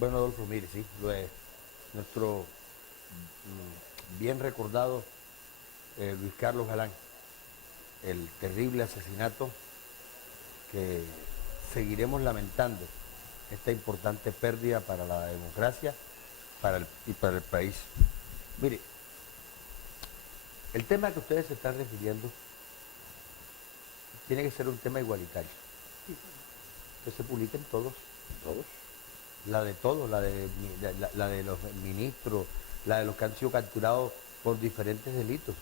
Bueno, Adolfo, mire, sí, lo es. Nuestro bien recordado Luis Carlos Galán, el terrible asesinato que seguiremos lamentando, esta importante pérdida para la democracia y para el país. Mire, el tema que ustedes se están refiriendo tiene que ser un tema igualitario, que se publiquen todos, Todos. la de todos, la de los ministros, la de los que han sido capturados por diferentes delitos.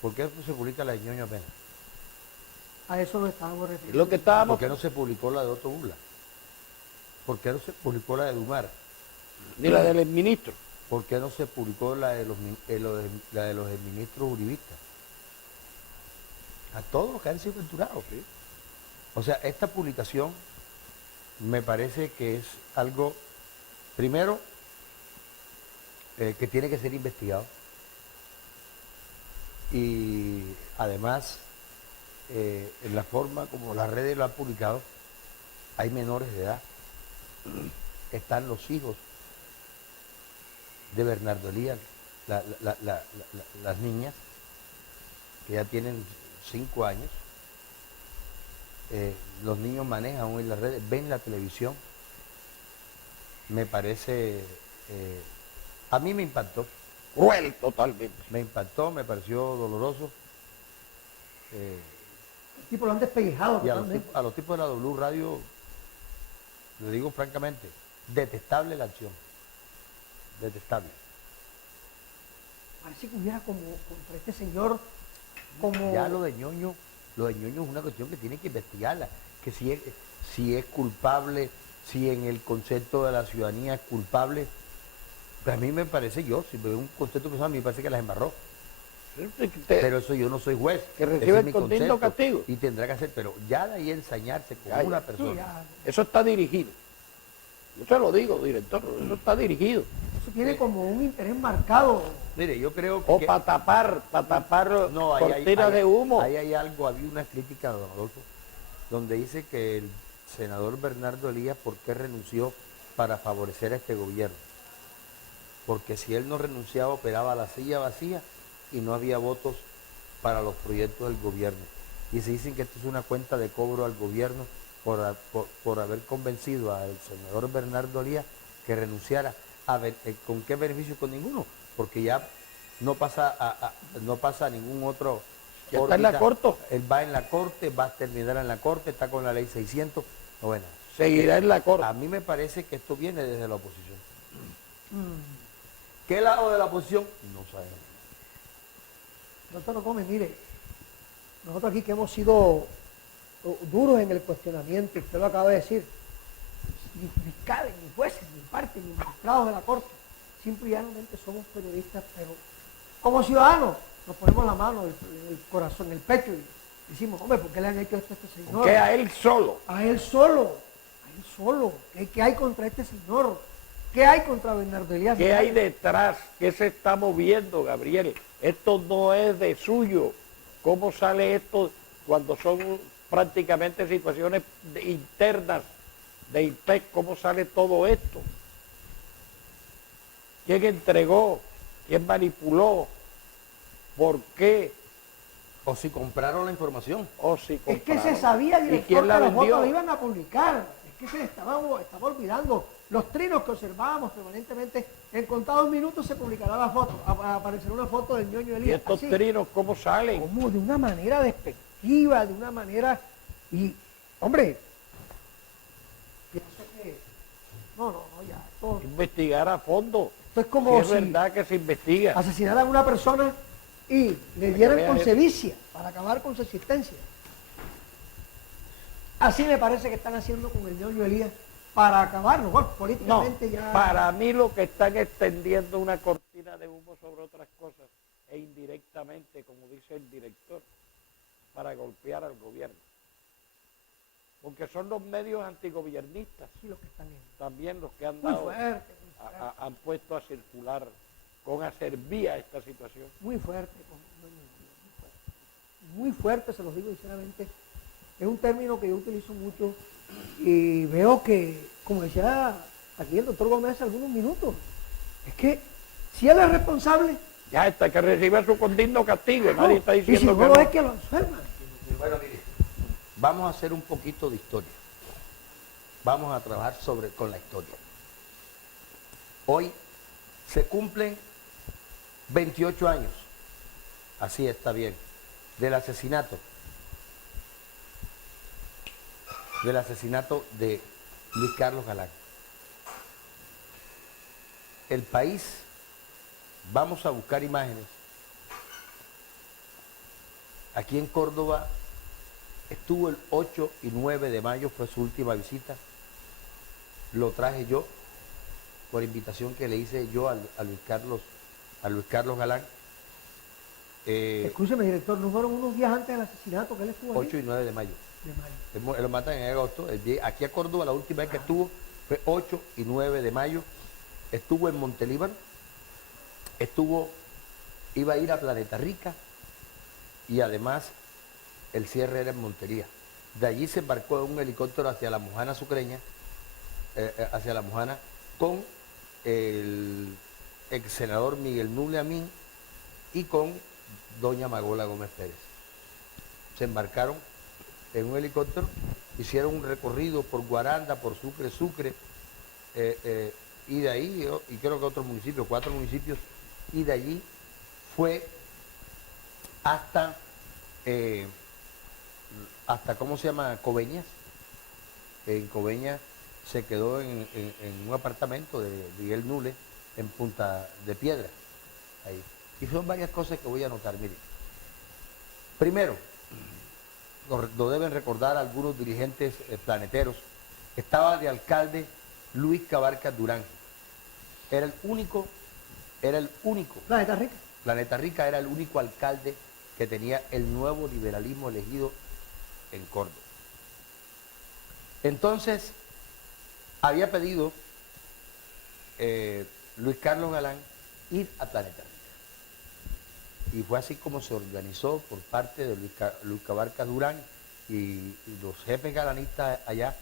¿Por qué se publica la de Ñoño apenas? A eso nos estábamos Es refiriendo. lo que estábamos. ¿Por qué no se publicó la de Otto Bula? ¿Por qué no se publicó la de Dumar? Ni la del ministro. ¿Por qué no se publicó la de la de los ministros uribistas? A todos los que han sido capturados. Sí. O sea, esta publicación me parece que es algo, primero, que tiene que ser investigado. Y además, en la forma como las redes lo han publicado, hay menores de edad. Están los hijos de Bernardo Elías, las niñas, que ya tienen 5 años. Los niños manejan hoy las redes, ven la televisión. Me parece, a mí me impactó. Cruel totalmente. Me impactó, me pareció doloroso. El tipo lo han despellejado Y totalmente. a los tipos de la W Radio, le digo francamente, detestable la acción. Detestable. Parece que hubiera como contra este señor, como... Ya lo de Ñoño es una cuestión que tiene que investigarla, que si es culpable, si en el concepto de la ciudadanía es culpable. Pues a mí me parece, si veo un concepto personal, a mí me parece que las embarró. Pero eso yo no soy juez. Que ese recibe es el mi continuo concepto, castigo. y tendrá que hacer, pero ya de ahí ensañarse con Ya, una ya. persona. Ya, Eso está dirigido. Yo se lo digo, director, eso está dirigido. eso tiene como un interés marcado. Mire, yo creo O que... para tapar No, cortinas de humo. Ahí hay algo, había una crítica, don Adolfo, donde dice que el senador Bernardo Elías, ¿por qué renunció para favorecer a este gobierno? Porque si él no renunciaba, operaba la silla vacía y no había votos para los proyectos del gobierno. Y se dicen que esto es una cuenta de cobro al gobierno por haber convencido al senador Bernardo Elías que renunciara. ¿Con qué beneficio? Con ninguno, porque ya no pasa a ningún otro. Ya está en la corte. Él va en la corte, va a terminar en la corte, está con la ley 600. Bueno, Seguirá en la corte. a mí me parece que esto viene desde la oposición. Mm. ¿Qué lado de la oposición? No sabemos. Doctor Gómez, mire, nosotros aquí que hemos sido duros en el cuestionamiento, usted lo acaba de decir, ni fiscales, ni jueces, ni partes, ni magistrados de la corte, simple y llanamente somos periodistas, pero como ciudadanos nos ponemos la mano en el corazón, en el pecho y decimos, hombre, ¿por qué le han hecho esto a este señor? Que a él solo. A él solo, ¿qué hay contra este señor? ¿Qué hay contra Bernardo Elías? ¿Qué hay detrás? ¿Qué se está moviendo, Gabriel? Esto no es de suyo. ¿Cómo sale esto cuando son prácticamente situaciones internas de IPEC? ¿Cómo sale todo esto? ¿Quién entregó? ¿Quién manipuló? ¿Por qué? O si compraron la información. ¿O si Es que compraron? se sabía, ¿Y director, quién que la las vendió? fotos las iban a publicar. Es que se estaba olvidando. Los trinos que observábamos permanentemente, en contados minutos se publicará la foto, aparecerá una foto del Ñoño ¿Y Elías. estos Así, trinos cómo salen? como de una manera despectiva, de una manera... Y, hombre, pienso que... No, ya, Investigar a fondo. esto es como Si es verdad que se investiga. asesinaran a una persona y le dieran con sevicia para acabar con su existencia. Así me parece que están haciendo con el Ñoño Elías para acabarlo. Bueno, No, políticamente ya... para mí lo que están extendiendo una cortina de humo sobre otras cosas e indirectamente, como dice el director, para golpear al gobierno. Porque son los medios antigobiernistas Sí, los que están también los que han muy dado, fuerte, han puesto a circular con acervía esta situación. muy fuerte, muy fuerte, se los digo sinceramente. Es un término que yo utilizo mucho y veo que, como decía aquí el doctor Gómez hace algunos minutos. Es que si él es responsable, Ya está, que reciba su condigno castigo, no, nadie está y si diciendo no que lo no. es que lo absuelvan. Bueno, mire, vamos a hacer un poquito de historia. Vamos a trabajar con la historia. Hoy se cumplen 28 años, así está bien, del asesinato de Luis Carlos Galán. El país, vamos a buscar imágenes. Aquí en Córdoba estuvo el 8 y 9 de mayo, fue su última visita. Lo traje yo por invitación que le hice yo a Luis Carlos Galán. Escúcheme, director, ¿no fueron unos días antes del asesinato que él estuvo aquí? 8 y 9 de mayo. De mayo. Él lo matan en agosto. Aquí a Córdoba la última vez que estuvo fue 8 y 9 de mayo. Estuvo en Montelíbano, iba a ir a Planeta Rica y además el cierre era en Montería. De allí se embarcó en un helicóptero hacia la Mojana Sucreña, con el ex senador Miguel Nule Amín y con doña Magola Gómez Pérez. Se embarcaron en un helicóptero, hicieron un recorrido por Guaranda, por Sucre, y de ahí, y creo que otros municipios, 4 municipios, y de allí fue hasta, ¿cómo se llama? Coveñas. En Coveñas se quedó en un apartamento de Miguel Nule en Punta de Piedra. Ahí. Y son varias cosas que voy a anotar, miren. Primero, lo deben recordar algunos dirigentes planeteros, estaba de alcalde Luis Cabarcas Durán. Era el único, Planeta Rica. Planeta Rica era el único alcalde que tenía el nuevo liberalismo elegido en Córdoba. Entonces, había pedido Luis Carlos Galán ir a Planeta Rica. Y fue así como se organizó por parte de Luis Cabarcas Durán y los jefes galanistas allá,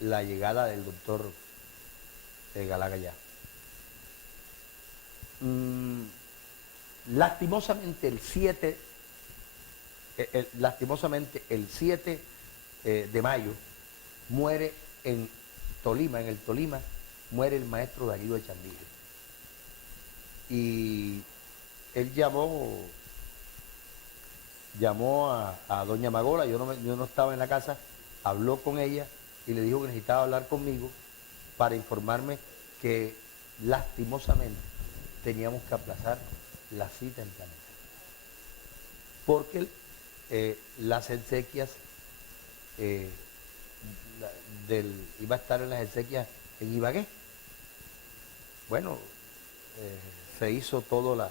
la llegada del doctor Galán allá. Lastimosamente el 7 de mayo muere en el Tolima, muere el maestro Darío Echandía. Y él llamó a doña Magola, yo no estaba en la casa, habló con ella y le dijo que necesitaba hablar conmigo para informarme que lastimosamente teníamos que aplazar la cita en Planeta. Porque las exequias, iba a estar en las exequias en Ibagué. Bueno, se hizo todo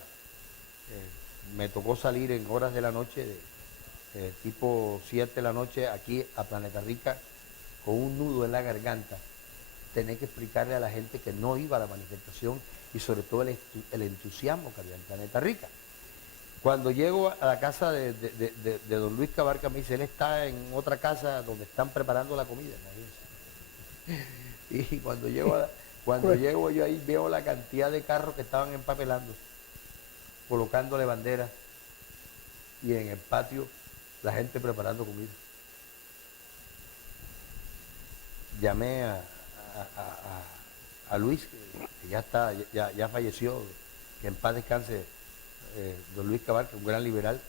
me tocó salir en horas de la noche, tipo 7 de la noche, aquí a Planeta Rica, con un nudo en la garganta, tener que explicarle a la gente que no iba a la manifestación y sobre todo el entusiasmo que había en Planeta Rica. Cuando llego a la casa de don Luis Cabarca, me dice, él está en otra casa donde están preparando la comida. Y cuando llego yo ahí veo la cantidad de carros que estaban empapelando, colocándole banderas, y en el patio la gente preparando comida. Llamé a Luis, que ya falleció, que en paz descanse, don Luis Cabarca, un gran liberal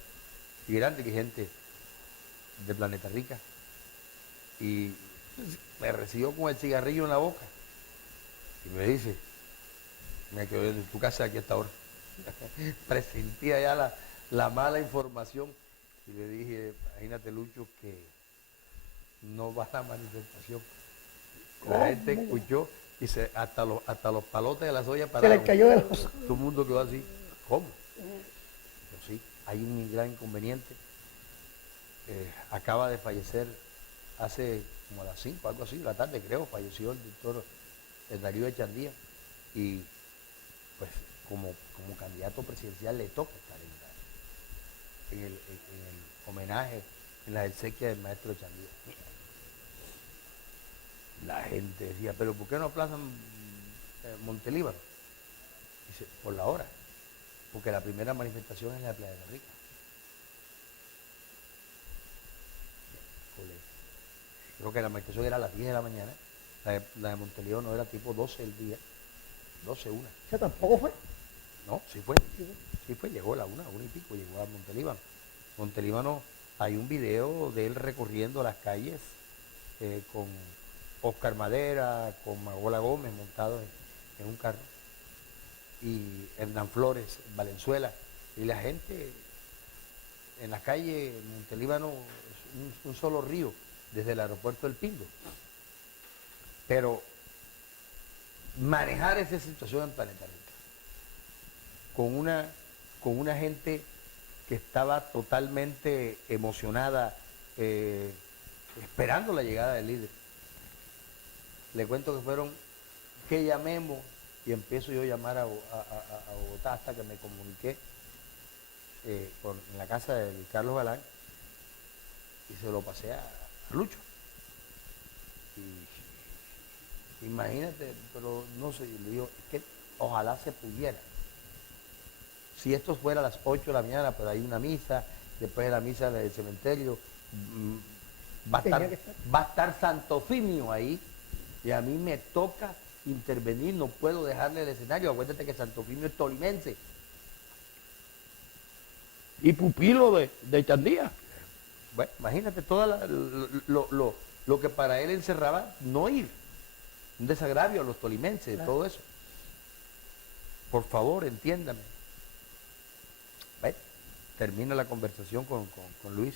y gran dirigente de Planeta Rica, y me recibió con el cigarrillo en la boca y me dice, me quedo en tu casa aquí hasta ahora. Presentía ya la mala información y le dije, imagínate Lucho que no va a la manifestación. La gente escuchó y hasta los palotes de las ollas pararon. Se le cayó de los... Todo el mundo quedó así. ¿Cómo? Pero sí, hay un gran inconveniente. Acaba de fallecer hace como a las 5, algo así, de la tarde creo, falleció el doctor Darío Echandía, y pues como candidato presidencial le toca estar en el homenaje, en la exequia del maestro Echandía. La gente decía, pero ¿por qué no aplazan Montelíbano? Dice, por la hora, porque la primera manifestación es la de Playa de la Rica. Creo que la manifestación era a las 10 de la mañana, la de Montelíbano era tipo 12 del día, 12, 1. O sea, tampoco fue. No, sí fue, llegó a la 1 y pico, llegó a Montelíbano. Montelíbano, hay un video de él recorriendo las calles con Oscar Madera, con Magola Gómez montados en un carro, y Hernán Flores, Valenzuela, y la gente en la calle Montelíbano es un solo río desde el aeropuerto del Pindo. Pero manejar esa situación en Planeta Rica con una gente que estaba totalmente emocionada, esperando la llegada del líder. Le cuento que fueron, que llamemos, y empiezo yo a llamar a Bogotá hasta que me comuniqué en la casa de Carlos Galán y se lo pasé a Lucho. Y imagínate, pero no sé, le digo, es que ojalá se pudiera. Si esto fuera a las 8 de la mañana, pero hay una misa, después de la misa del cementerio, va a estar Santo Fimio ahí, y a mí me toca intervenir, no puedo dejarle el escenario. Acuérdate que Santo Fimio es tolimense. Y pupilo de Chandía. Bueno, imagínate todo lo que para él encerraba no ir. Un desagravio a los tolimenses, claro. Todo eso. Por favor, entiéndame. Bueno, termina la conversación con Luis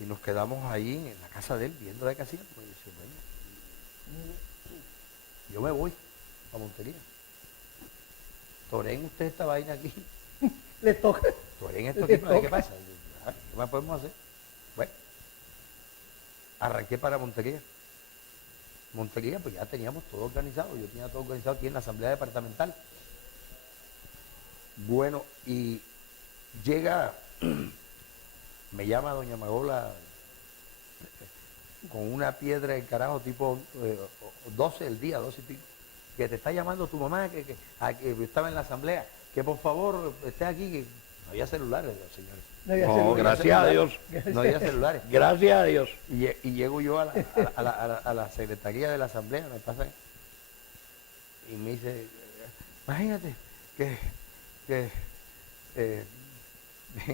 y nos quedamos ahí en la casa de él viendo de qué hacía. Pues dice, bueno, yo me voy a Montería. Toren usted esta vaina aquí. Le toca. Toren esto aquí para ver qué pasa. ¿Qué más podemos hacer? Bueno, arranqué para Montería. Montería, pues ya teníamos todo organizado. Yo tenía todo organizado aquí en la Asamblea Departamental. Bueno, y llega, me llama doña Magola con una piedra de carajo tipo 12 del día, 12 y pico, que te está llamando tu mamá, que estaba en la asamblea, que por favor esté aquí, que no había celulares, señores. No había No, celulares. gracias a Dios. No había celulares. Gracias a Dios. Y llego yo a la secretaría de la asamblea, me pasan, y me dice, imagínate que en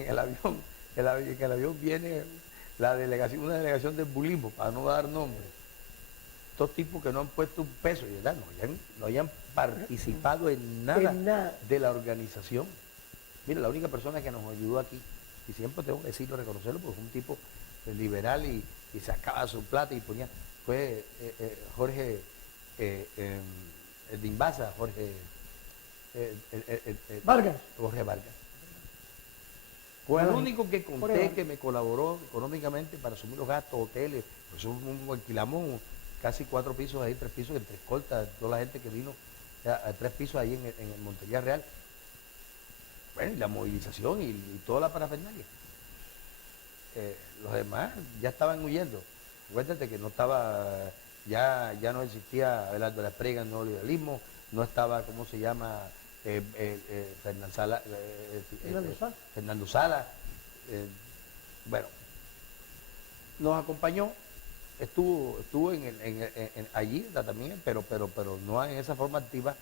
el avión viene una delegación del bulismo, para no dar nombre. Estos tipos que no han puesto un peso, y verdad, no hayan participado en nada de la organización. Mira, la única persona que nos ayudó aquí, y siempre tengo que decirlo, reconocerlo, porque fue un tipo liberal y sacaba su plata y ponía, fue Jorge de Invasa, Jorge Vargas. Fue el único que conté que me colaboró económicamente para asumir los gastos, hoteles. Nosotros alquilamos casi 4 pisos ahí, 3 pisos, en 3 cortas, toda la gente que vino a 3 pisos ahí en el Montería Real. Bueno, y la movilización y toda la parafernalia. Los demás ya estaban huyendo. Acuérdate que no estaba, ya no existía Abelardo de la Espriella en el neoliberalismo, no estaba, ¿cómo se llama? Fernando Sala. Bueno, nos acompañó, estuvo allí también, pero no en esa forma activa,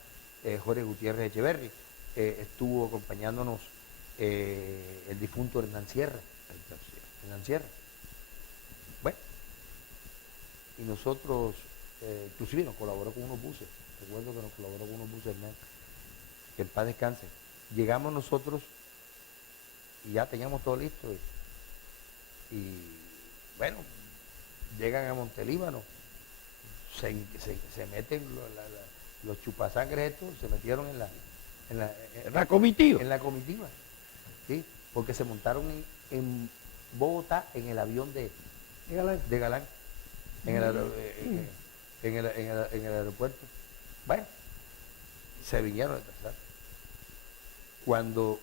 Jorge Gutiérrez Echeverri. Estuvo acompañándonos el difunto Hernán Sierra. Bueno, y nosotros, inclusive nos colaboró con unos buses. Recuerdo que nos colaboró con unos buses, Hernán, que en paz descanse. Llegamos nosotros y ya teníamos todo listo. Y bueno, llegan a Montelíbano, se meten los chupasangres estos, se metieron en la comitiva. En la comitiva, ¿sí? Porque se montaron en Bogotá en el avión de Galán, en el aeropuerto. Bueno, se vinieron de atrás. Cuando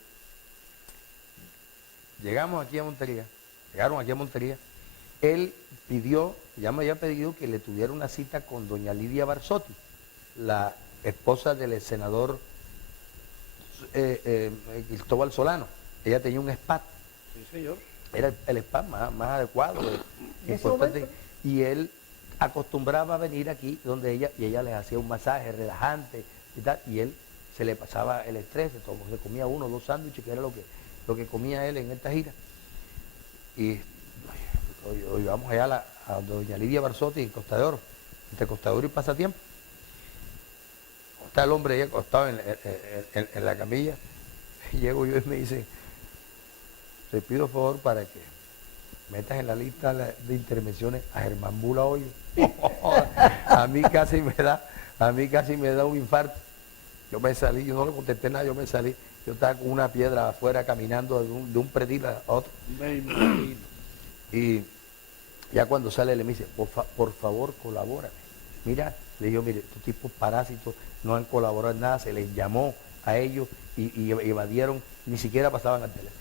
llegaron aquí a Montería, él pidió ya me había pedido que le tuviera una cita con doña Lidia Barzotti, la esposa del senador Cristóbal Solano. Ella tenía un spa, Sí, señor. era el spa más adecuado, ¿En ese importante, momento? y él acostumbraba a venir aquí donde ella, y ella les hacía un masaje relajante y tal, y él se le pasaba el estrés, se comía 1 o 2 sándwiches, que era lo que comía él en esta gira. Y hoy vamos allá a doña Lidia Barzotti en Costa de Oro, entre Costa de Oro y Pasatiempo. Está el hombre ahí acostado en la camilla, y llego yo y me dice, te pido favor para que metas en la lista de intervenciones a Germán Bula Hoyo. a mí casi me da un infarto. Yo me salí, yo no le contesté nada, yo me salí. Yo estaba con una piedra afuera caminando de un predil a otro. Me imagino. Y ya cuando sale le me dice, por favor, colabórame. Mira, le digo, mire, estos tipos parásitos no han colaborado en nada, se les llamó a ellos y evadieron, ni siquiera pasaban al teléfono.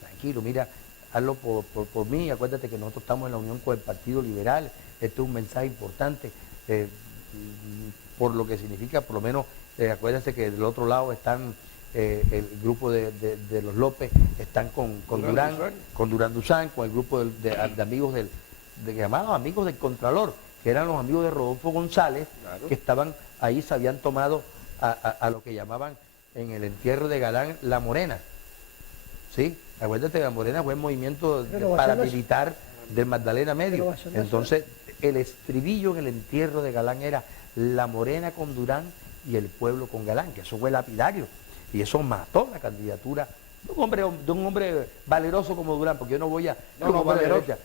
Tranquilo, mira, hazlo por mí, acuérdate que nosotros estamos en la unión con el Partido Liberal, este es un mensaje importante, por lo que significa, por lo menos, acuérdense que del otro lado están el grupo de los López, están con Durán Duzán, con el grupo de amigos que llamaban amigos del Contralor, que eran los amigos de Rodolfo González, Claro. que estaban ahí, se habían tomado a lo que llamaban en el entierro de Galán La Morena. ¿Sí? Acuérdate que La Morena fue el movimiento paramilitar del Magdalena Medio. Entonces, el estribillo en el entierro de Galán era La Morena con Durán y el pueblo con Galán, que eso fue lapidario. Y eso mató la candidatura de un hombre valeroso como Durán, porque yo no voy a...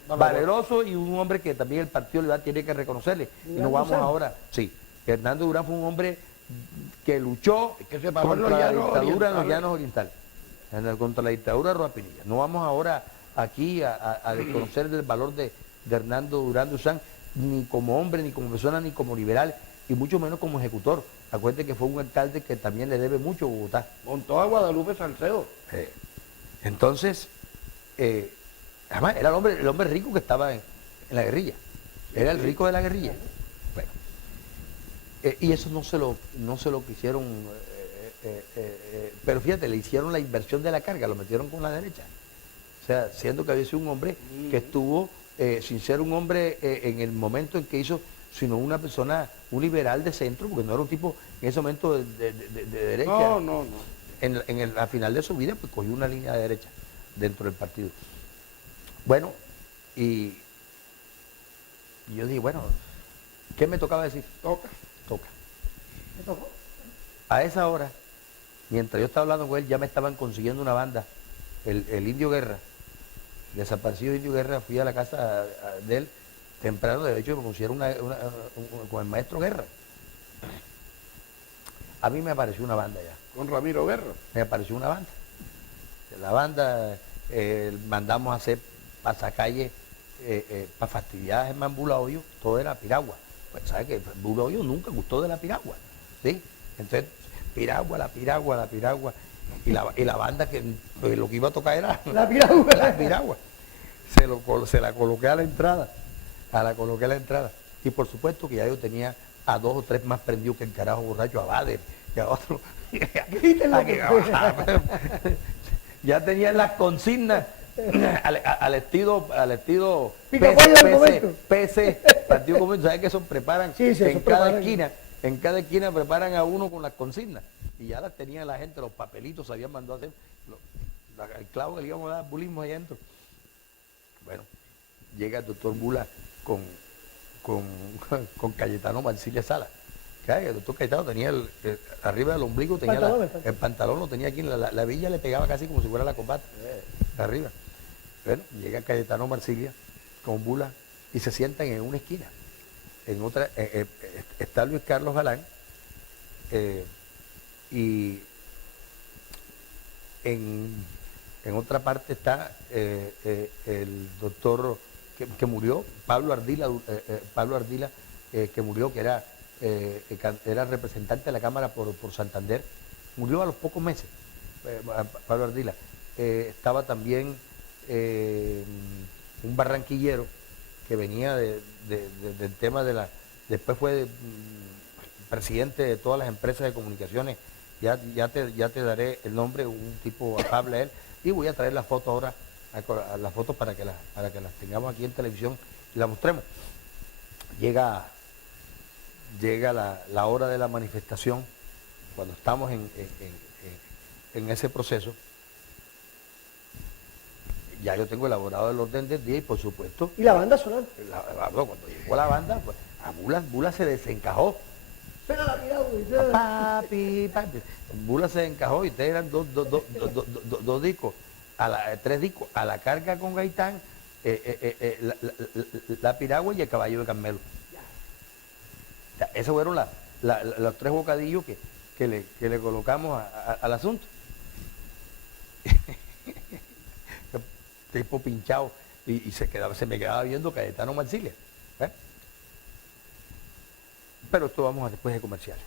valeroso y un hombre que también el Partido Liberal tiene que reconocerle. Y no vamos ahora... Sí, Hernando Durán fue un hombre que luchó contra la dictadura en los llanos orientales. Contra la dictadura de Roa Pinilla. No vamos ahora aquí a desconocer el valor de Hernando Durán Duzán, ni como hombre, ni como persona, ni como liberal, y mucho menos como ejecutor. Acuérdate que fue un alcalde que también le debe mucho a Bogotá. Montó a Guadalupe Salcedo. Entonces, además era el hombre rico que estaba en la guerrilla. Era el rico de la guerrilla. Bueno, y eso no se lo quisieron... pero fíjate, le hicieron la inversión de la carga, lo metieron con la derecha. O sea, siendo que había sido un hombre que estuvo, sin ser un hombre en el momento en que hizo, sino una persona, un liberal de centro, porque no era un tipo en ese momento de derecha. No. A final de su vida, pues cogió una línea de derecha dentro del partido. Bueno, y yo dije, bueno, ¿qué me tocaba decir? Toca. ¿Me tocó? A esa hora, mientras yo estaba hablando con él, ya me estaban consiguiendo una banda, el Indio Guerra, desaparecido Indio Guerra. Fui a la casa de él temprano, de hecho me consiguieron con el maestro Guerra. A mí me apareció una banda ya. Con Ramiro Guerra. Me apareció una banda. La banda mandamos a hacer pasacalles para fastidiar a Germán Bula Hoyo, todo era piragua. Pues sabes que Bula Hoyo nunca gustó de la piragua, ¿sí? Entonces, la piragua. Y la banda que lo que iba a tocar era La piragua. la piragua. Se la coloqué a la entrada. Y por supuesto que ya yo tenía a 2 o 3 más prendidos que el carajo borracho, a Bader, que a otro. Ya tenían las consignas al estilo Picapollo del momento. PC, Partido Comunista. ¿Sabes que eso preparan Sí, eso en cada preparan. esquina? En cada esquina preparan a uno con las consignas. Y ya las tenía la gente, los papelitos se habían mandado a hacer. El clavo que le íbamos a dar bulismo ahí adentro. Bueno, llega el doctor Bula con Cayetano Marsilia Sala. El doctor Cayetano tenía arriba del ombligo, tenía el pantalón lo tenía aquí, la villa le pegaba casi como si fuera la combate, arriba. Bueno, llega Cayetano Marsilia con Bula y se sientan en una esquina. En otra está Luis Carlos Galán, y en otra parte está el doctor que murió, Pablo Ardila, que murió, que era representante de la Cámara por Santander, murió a los pocos meses, Pablo Ardila. Estaba también un barranquillero que venía del tema de la... Después fue presidente de todas las empresas de comunicaciones. Ya te daré el nombre, un tipo afable él. Y voy a traer la foto ahora, las fotos para que las tengamos aquí en televisión y las mostremos. Llega la hora de la manifestación, cuando estamos en ese proceso. Ya yo tengo elaborado el orden del día y por supuesto... Y la banda sonando. Cuando llegó la banda, pues, a Bula se desencajó. Pega la mirada, güey. Papi. Bula se encajó y ustedes eran dos discos, tres discos, a la carga con Gaitán, la piragua y el caballo de Carmelo. O sea, esos fueron los tres bocadillos que le colocamos al asunto. Tipo pinchado y se me quedaba viendo Cayetano Marsilia. ¿Eh? Pero esto vamos a después de comerciales.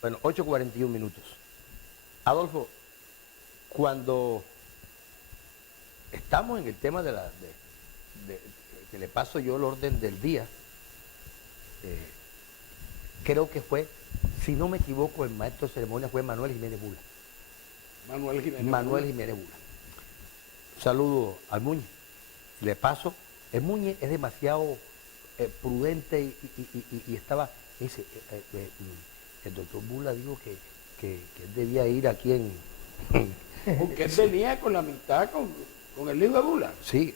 Bueno, 8:41 minutos. Adolfo, cuando estamos en el tema de que le paso yo el orden del día, creo que fue, si no me equivoco, el maestro de ceremonia fue Manuel Jiménez Bula. Manuel Jiménez Bula. Un saludo al Muñe. Le paso, el Muñe es demasiado prudente y estaba, dice, el doctor Bula dijo que él debía ir aquí en... Porque él venía con la amistad con el hijo de Bula. Sí,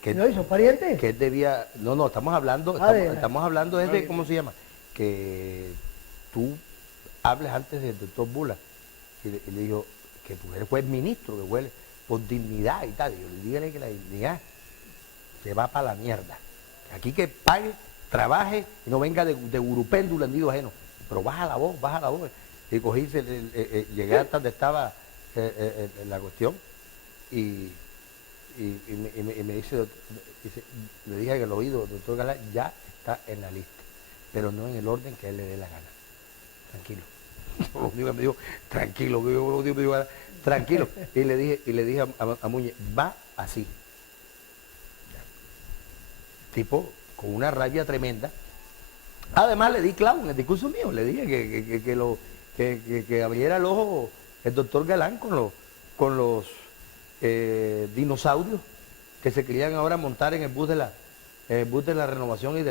que... ¿No? ¿Y son parientes? Que él debía... No, estamos hablando, estamos hablando de, ¿cómo se llama? Que tú hables antes del doctor Bula. Y le dijo que tú eres el ministro, que huele por dignidad y tal. Y yo le dije que la dignidad se va para la mierda. Aquí que pague, trabaje y no venga de gurupéndula en nido ajeno. Pero baja la voz. Y cogí, llegué hasta donde estaba la cuestión y me dice, le dije que el oído, doctor Galán, ya está en la lista, pero no en el orden que a él le dé la gana. Tranquilo. Lo único que me dijo, tranquilo. Y le dije a Muñe, va así. Tipo, con una rabia tremenda. Además le di clavo en el discurso mío, le dije que abriera el ojo el doctor Galán con los dinosaurios que se querían ahora montar en el bus de la renovación y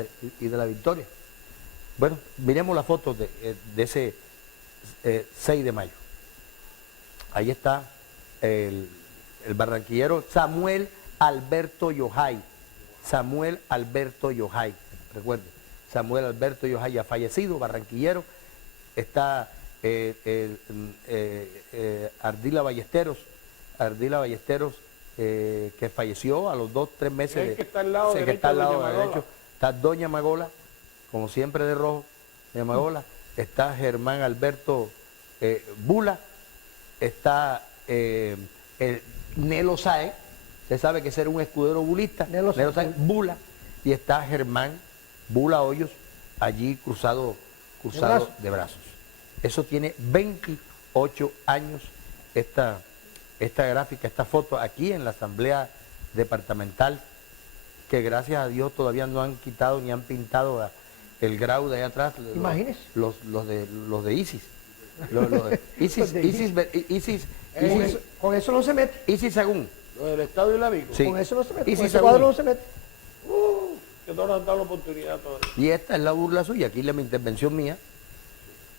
de la victoria. Bueno, miremos la foto de ese 6 de mayo. Ahí está el barranquillero Samuel Alberto Yojay. Recuerden, Samuel Alberto Yojay ha fallecido, barranquillero. Está Ardila Ballesteros, que falleció a los 2-3 meses. El que está al lado derecho. Está Doña Magola, como siempre de rojo, Doña Magola. Está Germán Alberto Bula. Está Nelo Sáez, se sabe que ese era un escudero bulista, Nelo Sáez Bula. Y está Germán Bula Hoyos, allí cruzado de brazos. Eso tiene 28 años, esta gráfica, esta foto, aquí en la Asamblea Departamental, que gracias a Dios todavía no han quitado ni han pintado el grau de allá atrás. Imagínese. Los de ISIS. Con eso no se mete. ISIS Sagún. Lo del Estado Islámico. Sí. Con eso no se mete. ISIS Con ese Sagún. cuadro no se mete. Que no nos han dado la oportunidad todavía. Y esta es la burla suya, aquí la intervención mía,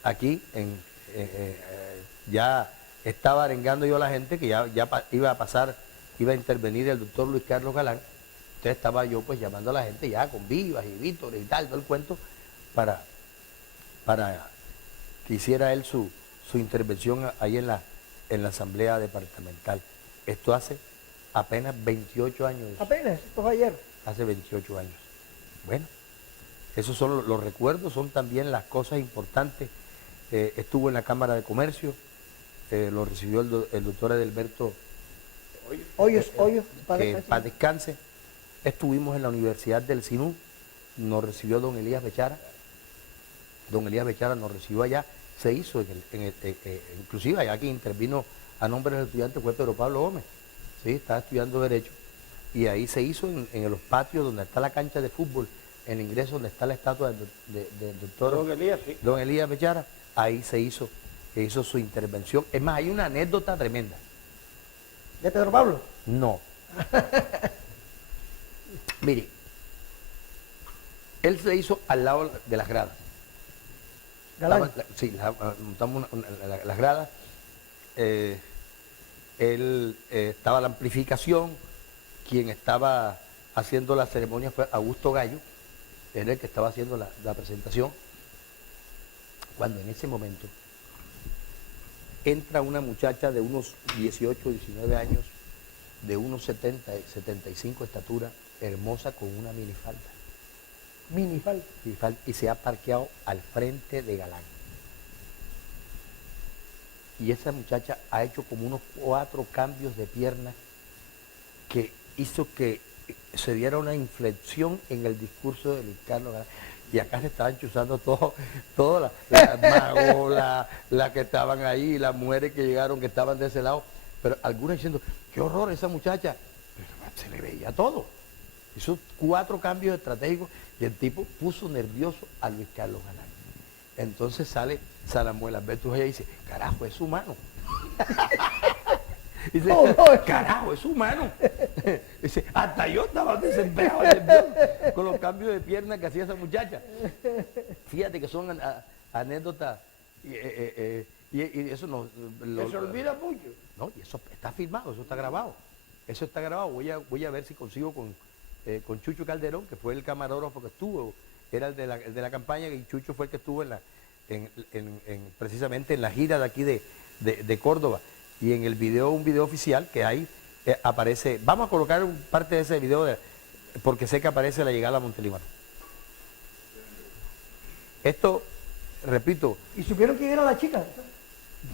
aquí ya estaba arengando yo a la gente que ya iba a intervenir el doctor Luis Carlos Galán. Entonces estaba yo pues llamando a la gente ya con vivas y vítores y tal, todo el cuento, para que hiciera él su intervención ahí en la Asamblea Departamental. Esto hace apenas 28 años. Apenas, esto fue ayer. Hace 28 años. Bueno, esos son los recuerdos, son también las cosas importantes. Estuvo en la Cámara de Comercio, lo recibió el doctor Edelberto Hoyos, que paz descanse. Estuvimos en la Universidad del Sinú, nos recibió don Elías Bechara. don Elías Bechara nos recibió allá, se hizo, inclusive allá que intervino a nombre del estudiante fue Pedro Pablo Gómez, ¿sí? Estaba estudiando Derecho, y ahí se hizo en los patios donde está la cancha de fútbol, en el ingreso donde está la estatua del doctor Don Elías, sí. don Elías Bechara, ahí se hizo, que hizo su intervención. Es más, hay una anécdota tremenda. ¿De Pedro Pablo? No. Mire, él se hizo al lado de las gradas. Galán. Sí, montamos las gradas. Estaba la amplificación. Quien estaba haciendo la ceremonia fue Augusto Gallo, era el que estaba haciendo la presentación. Cuando en ese momento entra una muchacha de unos 18, 19 años, de unos 70, 75 estatura, hermosa con una minifalda. Minifalda. Y se ha parqueado al frente de Galán. Y esa muchacha ha hecho como unos 4 cambios de pierna que hizo que se diera una inflexión en el discurso de Luis Carlos Galán. Y acá se estaban chuzando todas las magos, las que estaban ahí, las mujeres que llegaron, que estaban de ese lado. Pero algunas diciendo, qué horror esa muchacha. Pero se le veía todo. Hizo 4 cambios estratégicos y el tipo puso nervioso a Luis Carlos Galán. Entonces sale Samuel Alberto y dice, carajo, es humano. Dice, carajo, es humano. Dice, hasta yo estaba desesperado nervioso con los cambios de pierna que hacía esa muchacha. Fíjate que son anécdotas y eso no... Se olvida mucho. No, y eso está filmado, eso está grabado. Eso está grabado. Voy a ver si consigo con Chucho Calderón, que fue el camarógrafo que estuvo, era el de la campaña, y Chucho fue el que estuvo precisamente en la gira de aquí de Córdoba. Y en el video, un video oficial que hay, aparece, vamos a colocar parte de ese video, porque sé que aparece la llegada a Montelimar. Esto, repito... ¿Y supieron quién era la chica?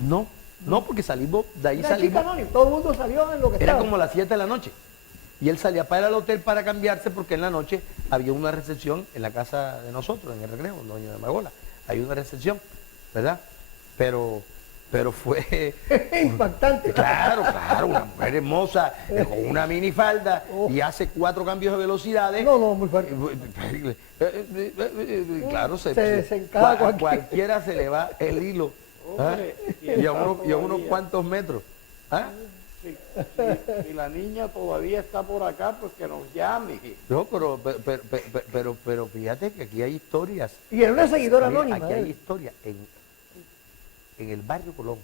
No, porque salimos, de ahí Una salimos... chica anónima, todo el mundo salió en lo que Era estaba. como las 7 de la noche. Y él salía para ir al hotel para cambiarse porque en la noche había una recepción en la casa de nosotros, en el recreo, en Doña Magola. Hay una recepción, ¿verdad? Pero fue... Impactante. Claro, una mujer hermosa, con una minifalda y hace 4 cambios de velocidades. No, muy fuerte. Claro, se encaja cualquiera se le va el hilo. ¿Ah? Y a unos cuantos metros. ¿Ah? Si la niña todavía está por acá, pues que nos llame. No, pero fíjate que aquí hay historias. Y era una seguidora anónima. Aquí hay historias en el barrio Colón.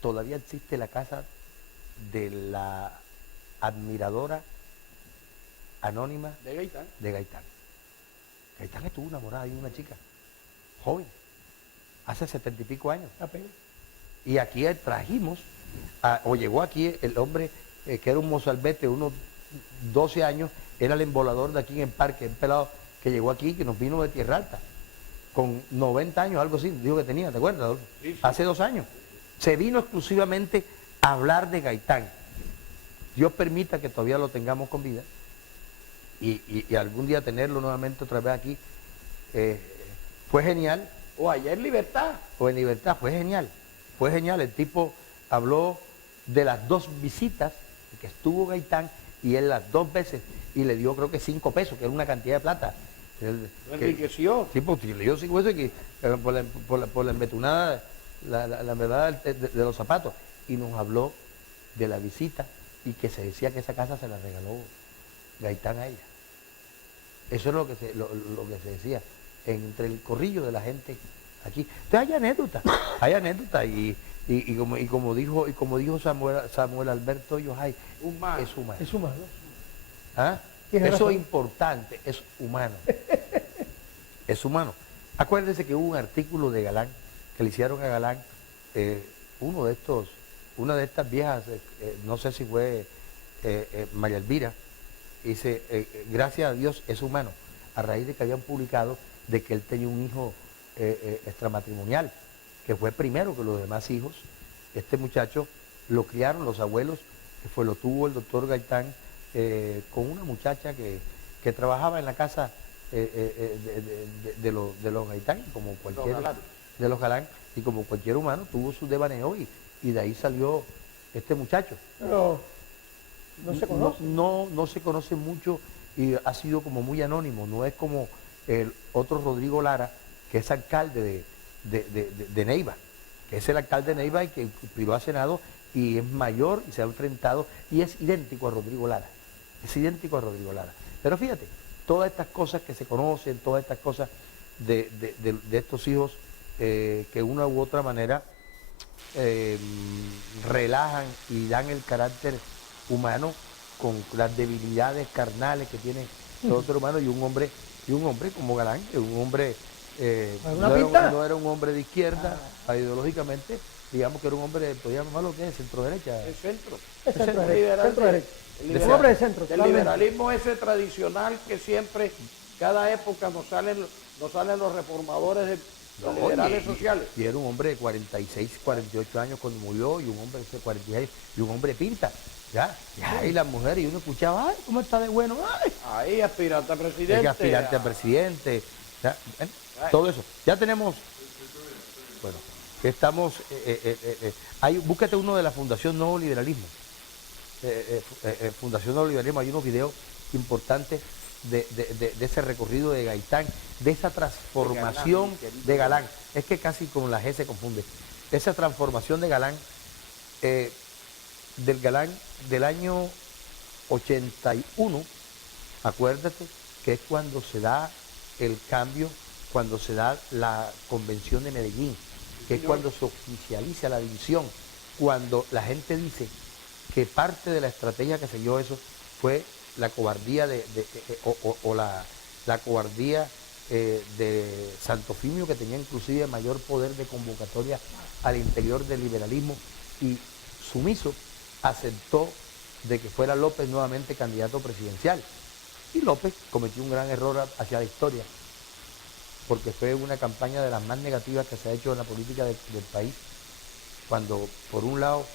Todavía existe la casa de la admiradora anónima De Gaitán. de Gaitán. Gaitán estuvo enamorada de una chica joven, hace 70 y pico años. Apenas. Y aquí trajimos, llegó aquí el hombre que era un mozalbete, unos 12 años, era el embolador de aquí en el parque, un pelado que llegó aquí, que nos vino de Tierra Alta, con 90 años, algo así, dijo que tenía, ¿te acuerdas, Adolfo? Sí. Hace 2 años. Se vino exclusivamente a hablar de Gaitán. Dios permita que todavía lo tengamos con vida y algún día tenerlo nuevamente otra vez aquí. Fue genial. O allá en Libertad. O en Libertad, fue genial. Fue genial. El tipo habló de las 2 visitas que estuvo Gaitán y él las 2 veces y le dio creo que 5 pesos, que era una cantidad de plata. Lo enriqueció. Sí, porque le dio 5 pesos por la embetunada, la verdad de los zapatos. Y nos habló de la visita y que se decía que esa casa se la regaló Gaitán a ella. Eso es lo que se decía entre el corrillo de la gente aquí. Entonces hay anécdotas y como dijo Samuel Alberto Yojay, es humano. Es humano. ¿Ah? Tiene Eso razón. es importante, es humano. Es humano. Acuérdense que hubo un artículo de Galán que le hicieron a Galán, una de estas viejas, no sé si fue María Elvira, dice, gracias a Dios es humano, a raíz de que habían publicado de que él tenía un hijo extramatrimonial, que fue primero que los demás hijos. Este muchacho lo criaron los abuelos, que lo tuvo el doctor Gaitán con una muchacha que trabajaba en la casa de los Gaitán, como cualquier, Galán. de los Galán, y como cualquier humano tuvo su devaneo y de ahí salió este muchacho. Pero no se conoce. No se conoce mucho y ha sido como muy anónimo, no es como el otro Rodrigo Lara, que es alcalde de Neiva, que es el alcalde de Neiva y que aspiró a Senado y es mayor y se ha enfrentado y es idéntico a Rodrigo Lara, es idéntico a Rodrigo Lara. Pero fíjate, todas estas cosas que se conocen, todas estas cosas de estos hijos que una u otra manera relajan y dan el carácter humano con las debilidades carnales que tiene todo ser humano y un hombre como Galán, que un hombre no era un hombre de izquierda ideológicamente, digamos que era un hombre, podríamos llamarlo que es centro derecha. El centro. Es centro El derecha. liberal Centro de- derecha. el Un hombre de centro. El totalmente. liberalismo ese tradicional que siempre, cada época nos salen los reformadores de los No, liberales y- sociales. Y era un hombre de 46, 48 años cuando murió, y un hombre de 46, y un hombre pinta. Ya, y las mujeres, y uno escuchaba, ay, ¿cómo está de bueno? Ay, Ahí aspirante a presidente. que aspirante a presidente. Ya, todo eso. Ya tenemos, bueno, que estamos, búscate uno de la Fundación Nuevo Liberalismo. Fundación Nuevo Liberalismo, hay unos videos importantes de ese recorrido de Gaitán, de esa transformación de Galán. Es que casi con la G se confunde. Esa transformación de Galán, del Galán del año 81, acuérdate que es cuando se da el cambio, cuando se da la convención de Medellín, que es cuando se oficializa la división, cuando la gente dice que parte de la estrategia que siguió eso fue la cobardía la cobardía de Santofimio, que tenía inclusive mayor poder de convocatoria al interior del liberalismo, y sumiso aceptó de que fuera López nuevamente candidato presidencial. Y López cometió un gran error hacia la historia, porque fue una campaña de las más negativas que se ha hecho en la política del país, cuando por un lado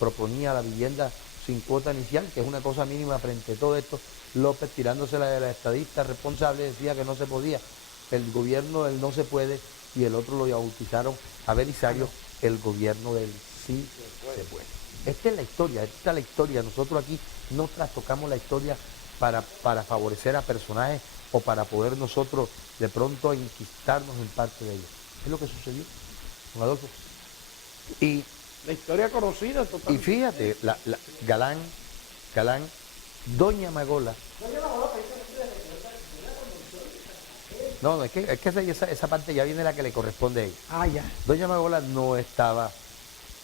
proponía la vivienda sin cuota inicial, que es una cosa mínima frente a todo esto. López, tirándosela de la estadista responsable, decía que no se podía. El gobierno del no se puede, y el otro lo bautizaron a Belisario el gobierno del sí se puede. Esta es la historia. Nosotros aquí no trastocamos la historia para favorecer a personajes o para poder nosotros de pronto enquistarnos en parte de ellos. Es lo que sucedió con Adolfo. Y La historia conocida Y totalmente. fíjate, Galán, Doña Magola. No, es que esa parte ya viene la que le corresponde a ella. Ah, ya. Doña Magola no estaba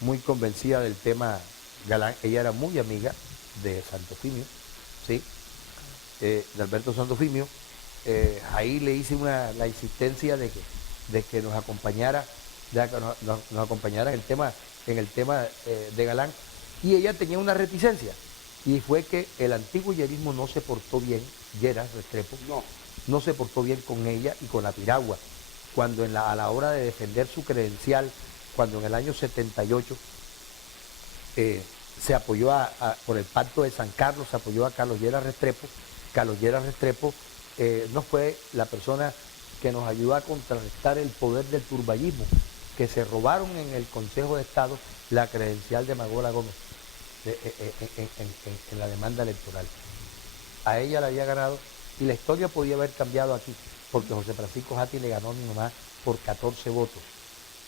muy convencida del tema Galán. Ella era muy amiga de Santofimio, ¿sí? De Alberto Santofimio. Ahí le hice la insistencia de que nos acompañara, nos acompañara en el tema de Galán, y ella tenía una reticencia, y fue que el antiguo yerismo no se portó bien, Lleras Restrepo, no se portó bien con ella y con la piragua, cuando a la hora de defender su credencial, cuando en el año 78 se apoyó por el pacto de San Carlos, se apoyó a Carlos Lleras Restrepo. Carlos Lleras Restrepo no fue la persona que nos ayudó a contrarrestar el poder del turballismo, que se robaron en el Consejo de Estado la credencial de Magola Gómez en la demanda electoral. A ella la había ganado, y la historia podía haber cambiado aquí, porque José Francisco Jatti le ganó a mi mamá por 14 votos.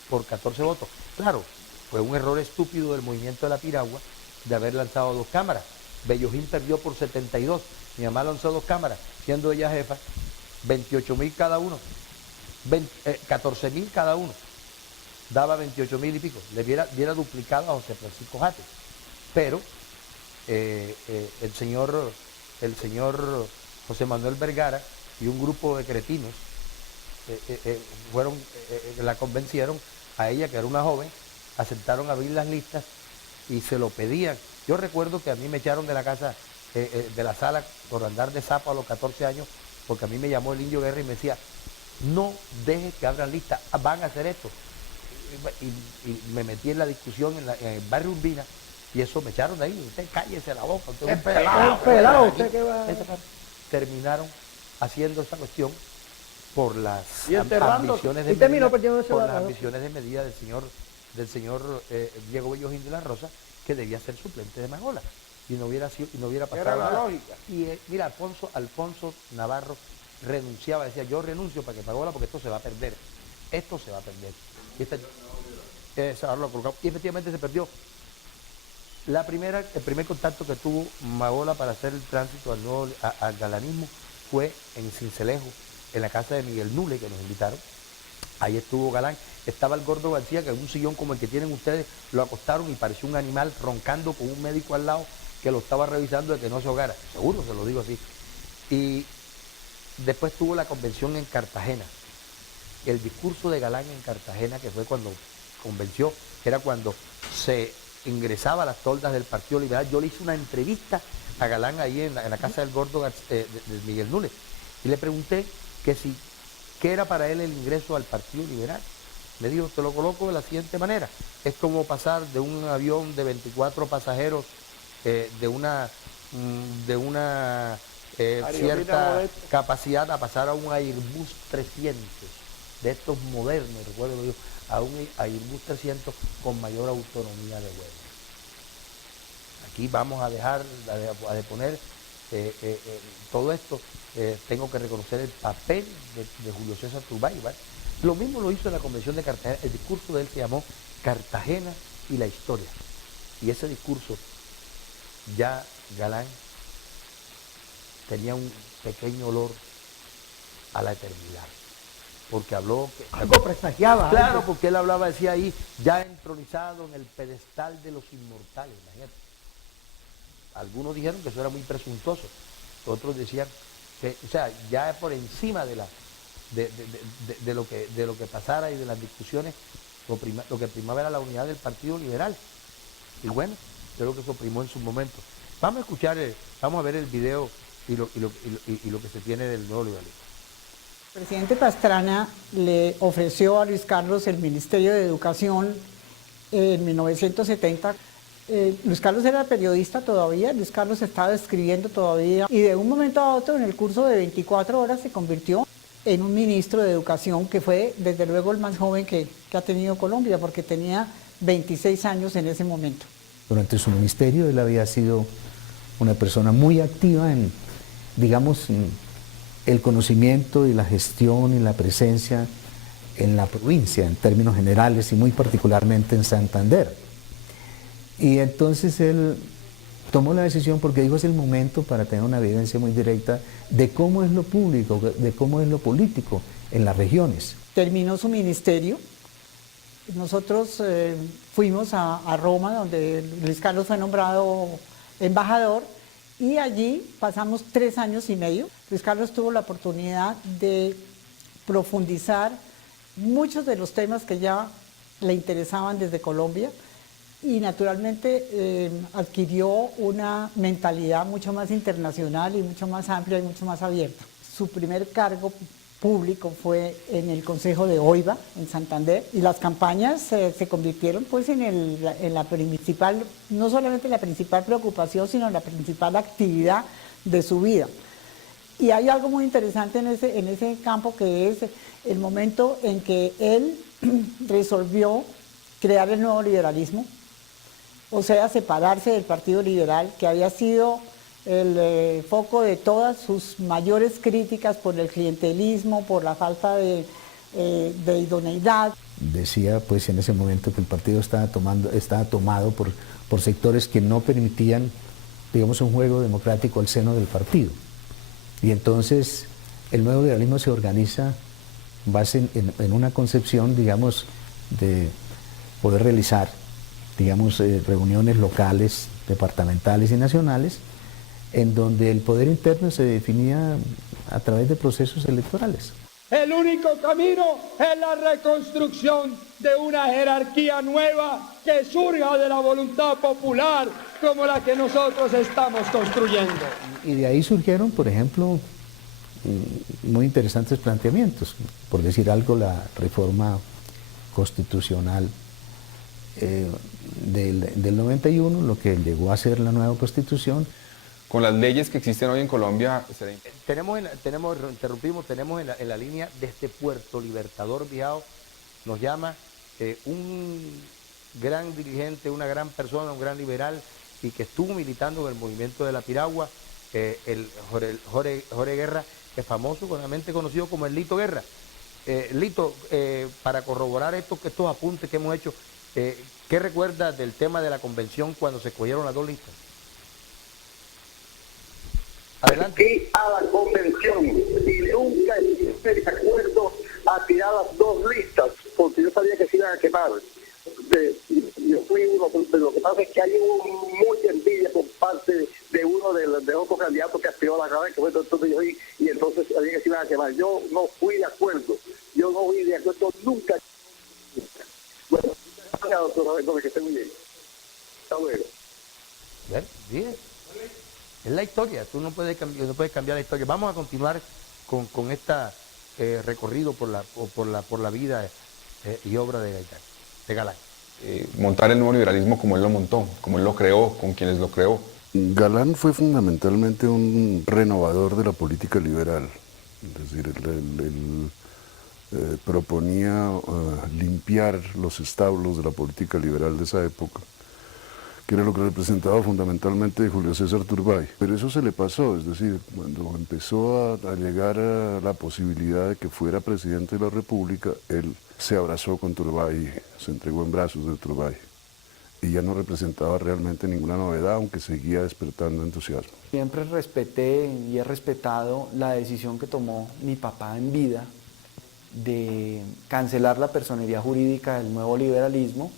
Por 14 votos. Claro, fue un error estúpido del movimiento de la piragua de haber lanzado 2 cámaras. Bellojín perdió por 72. Mi mamá lanzó 2 cámaras, siendo ella jefa, 28.000 cada uno, 14.000 cada uno. Daba 28.000 y pico, le hubiera duplicado a José Francisco Jatti. Pero el señor José Manuel Vergara y un grupo de cretinos la convencieron a ella, que era una joven, aceptaron abrir las listas y se lo pedían. Yo recuerdo que a mí me echaron de la casa, de la sala, por andar de sapo a los 14 años, porque a mí me llamó el Indio Guerra y me decía, no dejes que abran listas, van a hacer esto. Y me metí en la discusión en el barrio Urbina, y eso me echaron de ahí. Usted cállese la boca, usted es un pelado. Un pelado, usted que va. Terminaron haciendo esta cuestión por las Y enterrándose. ambiciones de Y terminó medida, perdiendo ese por las lado. ambiciones de medida del señor Diego Bellojín de la Rosa, que debía ser suplente de Magola. Y no hubiera pasado Era la nada. lógica. Y mira, Alfonso Navarro renunciaba, decía, yo renuncio para que Magola porque esto se va a perder. Esto se va a perder. Y efectivamente se perdió. El primer contacto que tuvo Magola para hacer el tránsito al galanismo fue en Cincelejo, en la casa de Miguel Nule, que nos invitaron. Ahí estuvo Galán, estaba el Gordo García, que en un sillón como el que tienen ustedes, lo acostaron y pareció un animal roncando con un médico al lado que lo estaba revisando de que no se ahogara. Seguro, se lo digo así. Y después tuvo la convención en Cartagena. El discurso de Galán en Cartagena, que fue cuando convenció, era cuando se ingresaba a las toldas del Partido Liberal. Yo le hice una entrevista a Galán ahí en la casa del Gordo de Miguel Nules y le pregunté qué era para él el ingreso al Partido Liberal. Me dijo, te lo coloco de la siguiente manera: es como pasar de un avión de 24 pasajeros de una cierta capacidad a pasar a un Airbus 300 de estos modernos, recuerdo yo, a un Airbus 300 con mayor autonomía de vuelo. Aquí vamos a dejar de poner todo esto. Tengo que reconocer el papel de Julio César Turbay, ¿vale? Lo mismo lo hizo en la Convención de Cartagena. El discurso de él se llamó Cartagena y la historia. Y ese discurso, ya Galán tenía un pequeño olor a la eternidad. Porque habló... Algo presagiaba. Claro, algo. porque él hablaba, decía ahí, ya entronizado en el pedestal de los inmortales, imagínate. Algunos dijeron que eso era muy presuntuoso, otros decían que, o sea, ya por encima de lo que pasara y de las discusiones, lo que primaba era la unidad del Partido Liberal. Y bueno, creo que eso primó en su momento. Vamos a escuchar, vamos a ver el video y lo que se tiene del nuevo liberalismo. El presidente Pastrana le ofreció a Luis Carlos el Ministerio de Educación en 1970. Luis Carlos era periodista todavía, Luis Carlos estaba escribiendo todavía y de un momento a otro en el curso de 24 horas se convirtió en un ministro de Educación que fue desde luego el más joven que ha tenido Colombia porque tenía 26 años en ese momento. Durante su ministerio él había sido una persona muy activa en, digamos, el conocimiento y la gestión y la presencia en la provincia en términos generales y muy particularmente en Santander. Y entonces él tomó la decisión porque dijo es el momento para tener una evidencia muy directa de cómo es lo público, de cómo es lo político en las regiones. Terminó su ministerio, nosotros fuimos a Roma donde Luis Carlos fue nombrado embajador y allí pasamos 3 años y medio. Luis Carlos tuvo la oportunidad de profundizar muchos de los temas que ya le interesaban desde Colombia. Y naturalmente adquirió una mentalidad mucho más internacional y mucho más amplia y mucho más abierta. Su primer cargo público fue en el Consejo de Oiva, en Santander, y las campañas se convirtieron pues en la principal, no solamente la principal preocupación, sino la principal actividad de su vida. Y hay algo muy interesante en ese campo que es el momento en que él resolvió crear el nuevo liberalismo, o sea, separarse del Partido Liberal, que había sido el foco de todas sus mayores críticas por el clientelismo, por la falta de idoneidad. Decía pues en ese momento que el partido estaba tomado por sectores que no permitían, digamos, un juego democrático al seno del partido. Y entonces el nuevo liberalismo se organiza base en una concepción, digamos, de poder realizar, digamos, reuniones locales, departamentales y nacionales, en donde el poder interno se definía a través de procesos electorales. El único camino es la reconstrucción de una jerarquía nueva que surja de la voluntad popular como la que nosotros estamos construyendo. Y de ahí surgieron, por ejemplo, muy interesantes planteamientos. Por decir algo, la reforma constitucional del 91, lo que llegó a ser la nueva Constitución, con las leyes que existen hoy en Colombia, interrumpimos, tenemos en la línea desde Puerto Libertador, Bijao, nos llama un gran dirigente, una gran persona, un gran liberal, y que estuvo militando en el movimiento de la Piragua, el Jorge Guerra, que es famoso, comúnmente conocido como el Lito Guerra. Lito, para corroborar estos apuntes que hemos hecho, ¿qué recuerdas del tema de la convención cuando se escogieron las dos listas? Adelante. Fui a la convención y nunca estuve de acuerdo a tirar las dos listas, porque yo sabía que se iban a quemar. Yo fui uno, pero lo que pasa es que hay mucha envidia por parte de uno de otros candidatos que aspiró a la cabeza, que fue entonces yo vi, y entonces sabía que se iban a quemar. Yo no fui de acuerdo, nunca. Bueno, doctor, que esté muy bien. Hasta luego. Bien. Es la historia, tú no puedes cambiar la historia. Vamos a continuar con este recorrido por la vida y obra de Galán. montar el nuevo liberalismo como él lo montó, como él lo creó, con quienes lo creó. Galán fue fundamentalmente un renovador de la política liberal, es decir, él proponía limpiar los establos de la política liberal de esa época, que era lo que representaba fundamentalmente Julio César Turbay. Pero eso se le pasó, es decir, cuando empezó a llegar a la posibilidad de que fuera presidente de la República, él se abrazó con Turbay, se entregó en brazos de Turbay. Y ya no representaba realmente ninguna novedad, aunque seguía despertando entusiasmo. Siempre respeté y he respetado la decisión que tomó mi papá en vida de cancelar la personería jurídica del nuevo liberalismo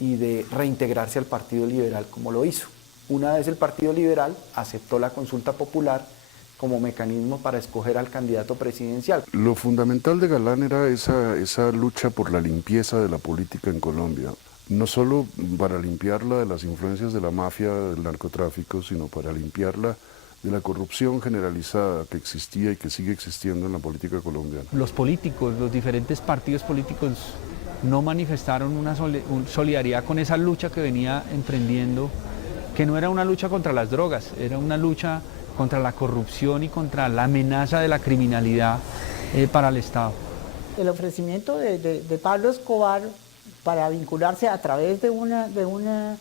y de reintegrarse al Partido Liberal como lo hizo. Una vez el Partido Liberal aceptó la consulta popular como mecanismo para escoger al candidato presidencial. Lo fundamental de Galán era esa lucha por la limpieza de la política en Colombia. No solo para limpiarla de las influencias de la mafia, del narcotráfico, sino para limpiarla de la corrupción generalizada que existía y que sigue existiendo en la política colombiana. Los políticos, los diferentes partidos políticos no manifestaron una solidaridad con esa lucha que venía emprendiendo, que no era una lucha contra las drogas, era una lucha contra la corrupción y contra la amenaza de la criminalidad para el Estado. El ofrecimiento de Pablo Escobar para vincularse a través de un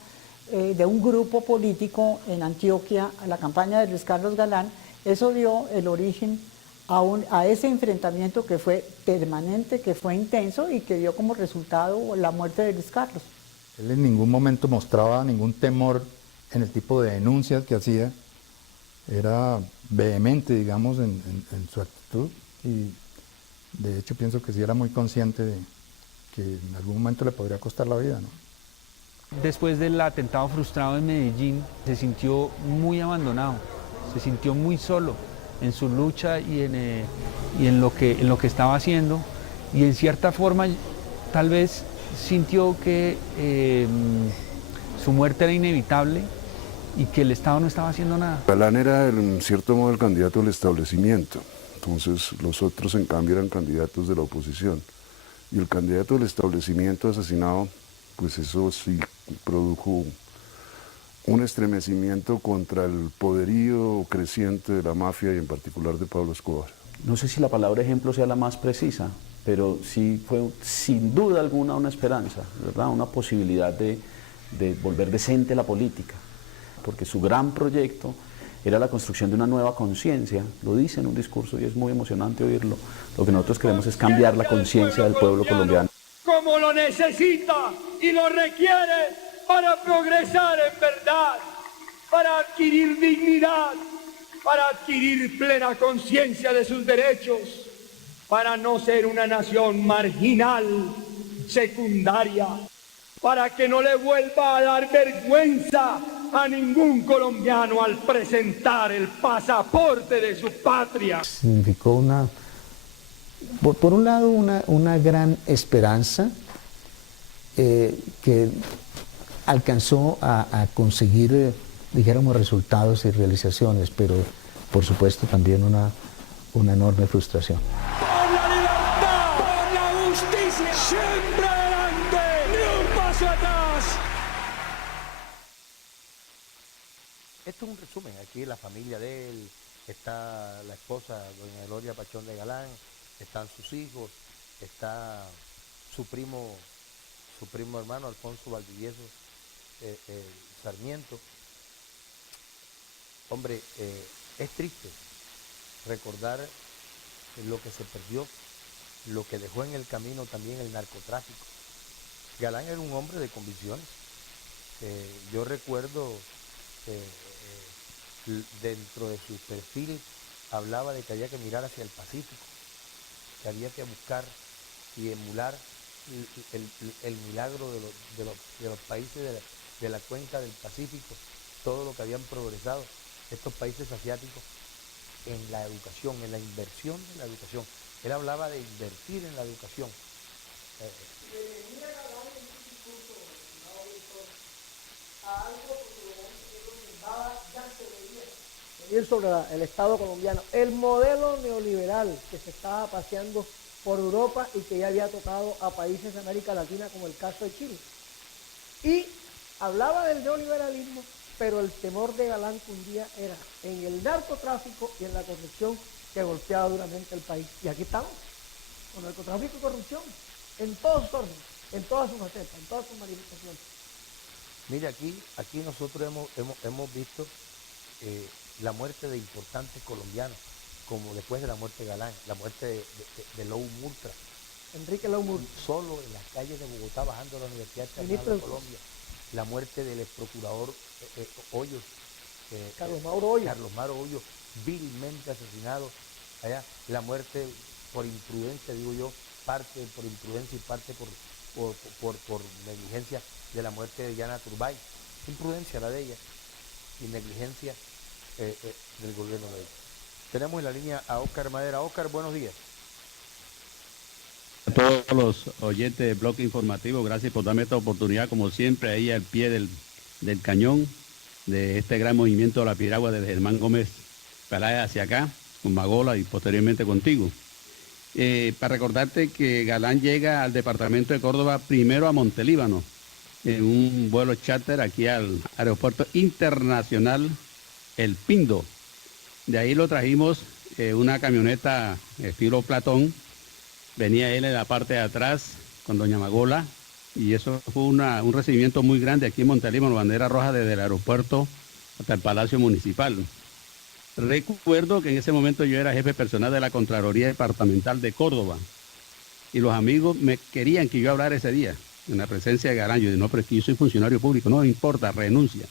grupo político en Antioquia a la campaña de Luis Carlos Galán, eso dio el origen a ese enfrentamiento que fue permanente, que fue intenso y que dio como resultado la muerte de Luis Carlos. Él en ningún momento mostraba ningún temor en el tipo de denuncias que hacía, era vehemente, digamos, en su actitud, y de hecho pienso que sí era muy consciente de que en algún momento le podría costar la vida, ¿no? Después del atentado frustrado en Medellín, se sintió muy abandonado, se sintió muy solo en su lucha y en lo que estaba haciendo, y en cierta forma tal vez sintió que su muerte era inevitable y que el Estado no estaba haciendo nada. Galán era en cierto modo el candidato del establecimiento, entonces los otros en cambio eran candidatos de la oposición. Y el candidato del establecimiento asesinado, pues eso sí produjo un estremecimiento contra el poderío creciente de la mafia y en particular de Pablo Escobar. No sé si la palabra ejemplo sea la más precisa, pero sí fue sin duda alguna una esperanza, ¿verdad? Una posibilidad de volver decente la política, porque su gran proyecto era la construcción de una nueva conciencia, lo dice en un discurso y es muy emocionante oírlo. Lo que nosotros queremos es cambiar la conciencia del pueblo colombiano. Como lo necesita y lo requiere para progresar en verdad, para adquirir dignidad, para adquirir plena conciencia de sus derechos, para no ser una nación marginal, secundaria, para que no le vuelva a dar vergüenza a ningún colombiano al presentar el pasaporte de su patria. Significó por un lado una gran esperanza que alcanzó a conseguir, dijéramos, resultados y realizaciones, pero por supuesto también una enorme frustración. Por la libertad, por la justicia, siempre adelante, ni un paso atrás. Esto es un resumen. Aquí la familia de él, está la esposa, doña Gloria Pachón de Galán, están sus hijos, está su primo hermano Alfonso Valdivieso Sarmiento. Hombre, es triste recordar lo que se perdió, lo que dejó en el camino también el narcotráfico. Galán era un hombre de convicciones. Yo recuerdo dentro de su perfil hablaba de que había que mirar hacia el Pacífico, que había que buscar y emular el milagro de los países de la cuenca del Pacífico, todo lo que habían progresado estos países asiáticos en la educación, en la inversión de la educación. Él hablaba de invertir en la educación. Sobre el Estado colombiano, el modelo neoliberal que se estaba paseando por Europa y que ya había tocado a países de América Latina, como el caso de Chile. Y hablaba del neoliberalismo, pero el temor de Galán cundía era en el narcotráfico y en la corrupción que golpeaba duramente el país. Y aquí estamos, con narcotráfico y corrupción, en todos sus órdenes, en todas sus facetas, en todas sus manifestaciones. Mire, aquí nosotros hemos visto la muerte de importantes colombianos, como después de la muerte de Galán, la muerte de Lou Murtra. Enrique Lou Murtra. Solo en las calles de Bogotá, bajando a la Universidad Externada de Colombia. La muerte del ex procurador Hoyos. Carlos Mauro Hoyos. Carlos Mauro Hoyos, vilmente asesinado allá. La muerte por imprudencia, digo yo, parte por imprudencia y parte por negligencia de la muerte de Yana Turbay. Imprudencia la de ella y negligencia del gobierno de ella. Tenemos en la línea a Óscar Madera. Óscar, buenos días. A todos los oyentes del bloque informativo, gracias por darme esta oportunidad, como siempre, ahí al pie del cañón de este gran movimiento de la piragua de Germán Gómez Peláez hacia acá, con Magola y posteriormente contigo. Para recordarte que Galán llega al departamento de Córdoba primero a Montelíbano, en un vuelo charter aquí al aeropuerto internacional El Pindo. De ahí lo trajimos una camioneta estilo Platón. Venía él en la parte de atrás con doña Magola y eso fue un recibimiento muy grande aquí en Montelíbano, bandera roja desde el aeropuerto hasta el Palacio Municipal. Recuerdo que en ese momento yo era jefe personal de la Contraloría Departamental de Córdoba y los amigos me querían que yo hablara ese día en la presencia de Galán. Yo dije, no, pero es que yo soy funcionario público, no importa, renuncia.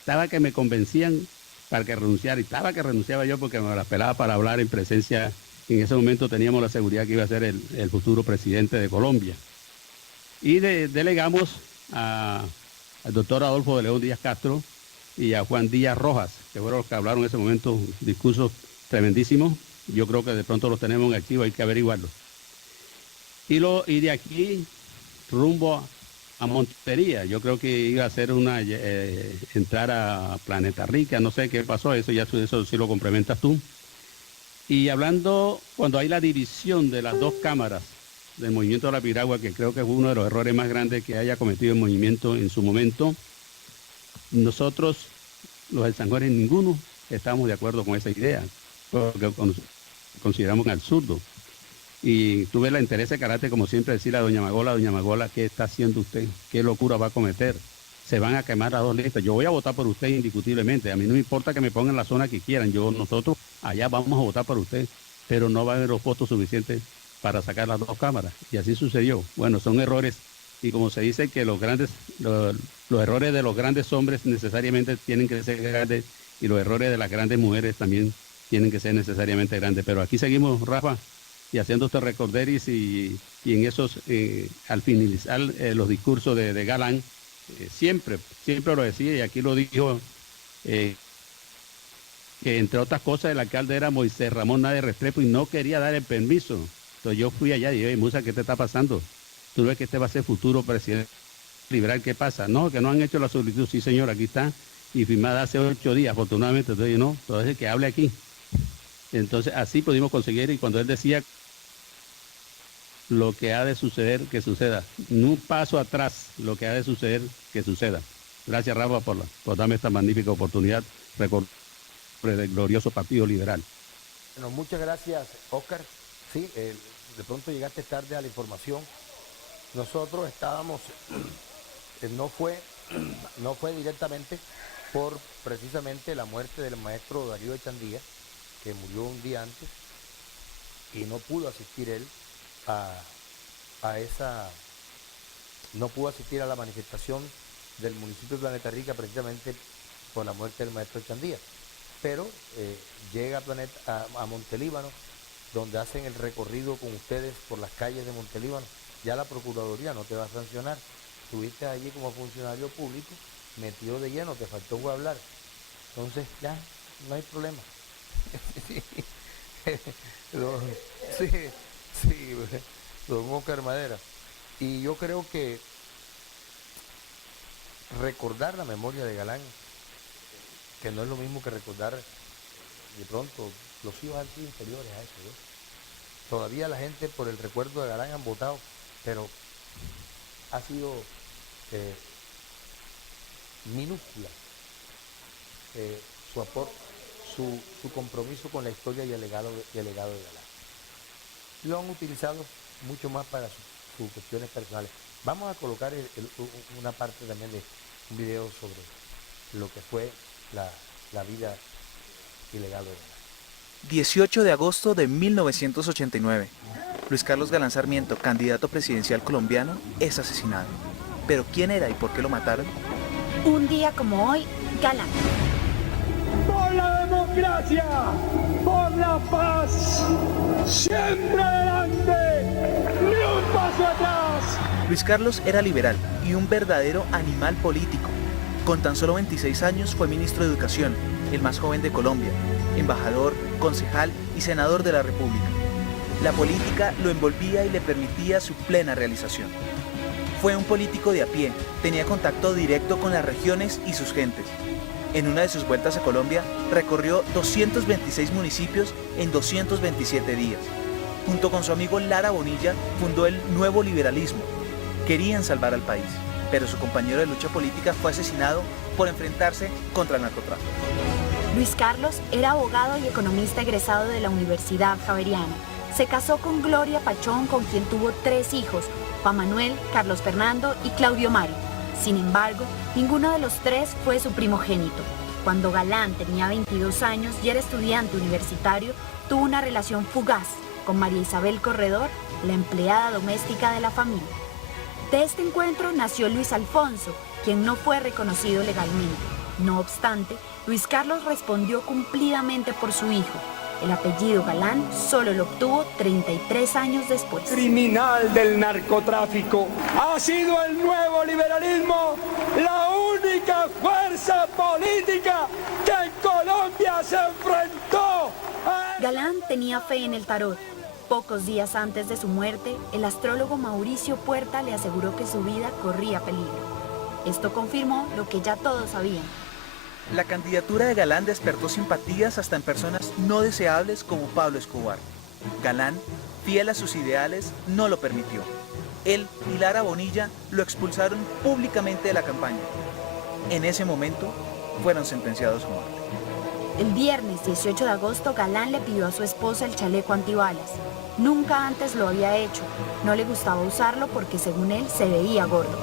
Estaba que me convencían para que renunciara y estaba que renunciaba yo porque me la pelaba para hablar en presencia. En ese momento teníamos la seguridad que iba a ser el futuro presidente de Colombia. Y delegamos al doctor Adolfo de León Díaz Castro y a Juan Díaz Rojas, que fueron los que hablaron en ese momento, discursos tremendísimos. Yo creo que de pronto los tenemos en activo, hay que averiguarlos. Y de aquí rumbo a Montería. Yo creo que iba a ser entrar a Planeta Rica, no sé qué pasó, eso sí lo complementas tú. Y hablando, cuando hay la división de las dos cámaras del movimiento de la piragua, que creo que es uno de los errores más grandes que haya cometido el movimiento en su momento, nosotros, los alzangores, ninguno estamos de acuerdo con esa idea, porque consideramos un absurdo. Y tuve la interés de carácter, como siempre, decirle a doña Magola, ¿qué está haciendo usted? ¿Qué locura va a cometer? Se van a quemar las dos listas. Yo voy a votar por usted indiscutiblemente. A mí no me importa que me pongan la zona que quieran. Nosotros allá vamos a votar por usted, pero no va a haber los votos suficientes para sacar las dos cámaras. Y así sucedió. Bueno, son errores. Y como se dice que los errores de los grandes hombres necesariamente tienen que ser grandes y los errores de las grandes mujeres también tienen que ser necesariamente grandes. Pero aquí seguimos, Rafa, y haciendo este recorderis y en esos, al finalizar los discursos de Galán, siempre lo decía y aquí lo dijo, que entre otras cosas el alcalde era Moisés Ramón Nade Restrepo y no quería dar el permiso. Entonces yo fui allá y dije, Musa, ¿qué te está pasando? Tú ves que este va a ser futuro presidente liberal, ¿qué pasa? No, que no han hecho la solicitud. Sí, señor, aquí está, y firmada hace 8 días, afortunadamente. Entonces, no, entonces que hable aquí. Entonces así pudimos conseguir, y cuando él decía lo que ha de suceder, que suceda. Un paso atrás, lo que ha de suceder, que suceda. Gracias, Rafa, por darme esta magnífica oportunidad de recorrer el glorioso Partido Liberal. Bueno, muchas gracias, Óscar. Sí, de pronto llegaste tarde a la información. Nosotros estábamos, no fue directamente por precisamente la muerte del maestro Darío Echandía, que murió un día antes, y no pudo asistir él no pudo asistir a la manifestación del municipio de Planeta Rica precisamente por la muerte del maestro Echandía. Pero llega a Montelíbano, donde hacen el recorrido con ustedes por las calles de Montelíbano. Ya la Procuraduría no te va a sancionar. Estuviste allí como funcionario público, metido de lleno, te faltó hablar. Entonces ya, no hay problema. Sí, don Óscar Madera. Y yo creo que recordar la memoria de Galán, que no es lo mismo que recordar de pronto, los hijos han sido inferiores a eso, ¿no? Todavía la gente por el recuerdo de Galán han votado, pero ha sido minúscula su aporte, su compromiso con la historia y el legado de Galán. Lo han utilizado mucho más para sus cuestiones personales. Vamos a colocar una parte también de un video sobre lo que fue la vida y legado de Galán. 18 de agosto de 1989. Luis Carlos Galán Sarmiento, candidato presidencial colombiano, es asesinado. ¿Pero quién era y por qué lo mataron? Un día como hoy, Galán. Por la democracia, por la paz, siempre adelante, ni un paso atrás. Luis Carlos era liberal y un verdadero animal político. Con tan solo 26 años fue ministro de Educación, el más joven de Colombia, embajador, concejal y senador de la República. La política lo envolvía y le permitía su plena realización. Fue un político de a pie, tenía contacto directo con las regiones y sus gentes. En una de sus vueltas a Colombia, recorrió 226 municipios en 227 días. Junto con su amigo Lara Bonilla, fundó el Nuevo Liberalismo. Querían salvar al país, pero su compañero de lucha política fue asesinado por enfrentarse contra el narcotráfico. Luis Carlos era abogado y economista egresado de la Universidad Javeriana. Se casó con Gloria Pachón, con quien tuvo 3 hijos, Juan Manuel, Carlos Fernando y Claudio Mario. Sin embargo, ninguno de los 3 fue su primogénito. Cuando Galán tenía 22 años y era estudiante universitario, tuvo una relación fugaz con María Isabel Corredor, la empleada doméstica de la familia. De este encuentro nació Luis Alfonso, quien no fue reconocido legalmente. No obstante, Luis Carlos respondió cumplidamente por su hijo. El apellido Galán solo lo obtuvo 33 años después. Criminal del narcotráfico, ha sido el nuevo liberalismo la única fuerza política que en Colombia se enfrentó a... Galán tenía fe en el tarot. Pocos días antes de su muerte, el astrólogo Mauricio Puerta le aseguró que su vida corría peligro. Esto confirmó lo que ya todos sabían. La candidatura de Galán despertó simpatías hasta en personas no deseables como Pablo Escobar. Galán, fiel a sus ideales, no lo permitió. Él y Lara Bonilla lo expulsaron públicamente de la campaña. En ese momento, fueron sentenciados a muerte. El viernes 18 de agosto, Galán le pidió a su esposa el chaleco antibalas. Nunca antes lo había hecho. No le gustaba usarlo porque, según él, se veía gordo.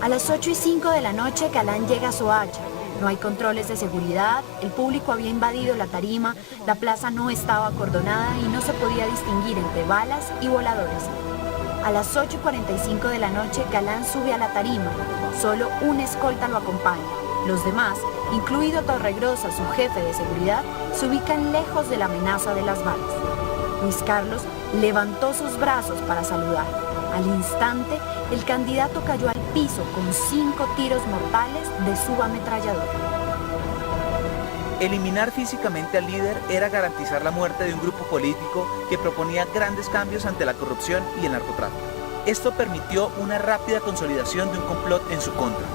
A las 8:05 de la noche, Galán llega a Soacha. No hay controles de seguridad, el público había invadido la tarima, la plaza no estaba acordonada y no se podía distinguir entre balas y voladores. A las 8:45 de la noche, Galán sube a la tarima. Solo un escolta lo acompaña. Los demás, incluido Torregrosa, su jefe de seguridad, se ubican lejos de la amenaza de las balas. Luis Carlos levantó sus brazos para saludar. Al instante, el candidato cayó al piso con 5 tiros mortales de su ametralladora. Eliminar físicamente al líder era garantizar la muerte de un grupo político que proponía grandes cambios ante la corrupción y el narcotráfico. Esto permitió una rápida consolidación de un complot en su contra.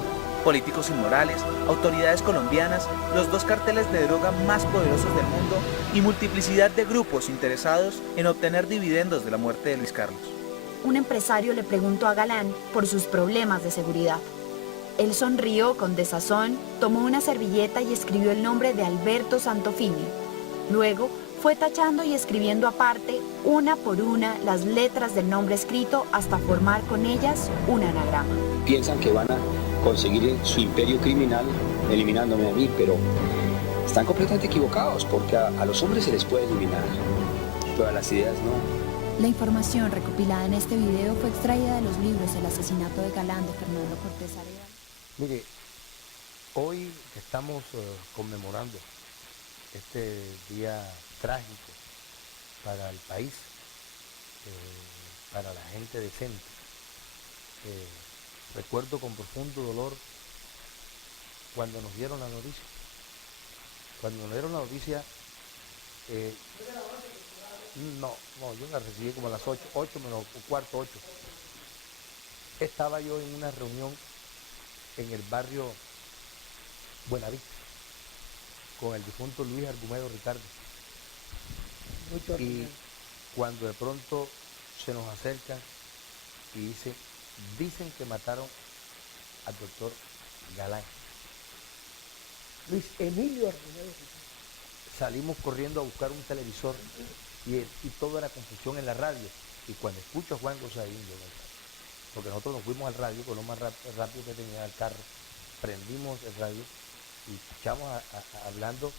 Políticos inmorales, autoridades colombianas, los 2 carteles de droga más poderosos del mundo y multiplicidad de grupos interesados en obtener dividendos de la muerte de Luis Carlos. Un empresario le preguntó a Galán por sus problemas de seguridad. Él sonrió con desazón, tomó una servilleta y escribió el nombre de Alberto Santofimio. Luego fue tachando y escribiendo aparte, una por una, las letras del nombre escrito hasta formar con ellas un anagrama. Piensan que van a conseguir su imperio criminal eliminándome a mí, pero están completamente equivocados, porque a los hombres se les puede eliminar, pero a las ideas no. La información recopilada en este video fue extraída de los libros El asesinato de Galán de Fernando Cortés Arevalo. Mire, hoy estamos conmemorando este día trágico para el país, para la gente decente. Recuerdo con profundo dolor cuando nos dieron la noticia. Cuando nos dieron la noticia, no, yo la recibí como a las 8 menos cuarto, 8. Estaba yo en una reunión en el barrio Buenavista con el difunto Luis Argumedo Ricardo. Y cuando de pronto se nos acercan y dicen que mataron al doctor Galán. Luis Emilio Argumedo Ricardo. Salimos corriendo a buscar un televisor y todo era confusión en la radio. Y cuando escucho a Juan Gosaín, porque nosotros nos fuimos al radio con lo más rápido que tenía el carro, prendimos el radio y escuchamos hablando,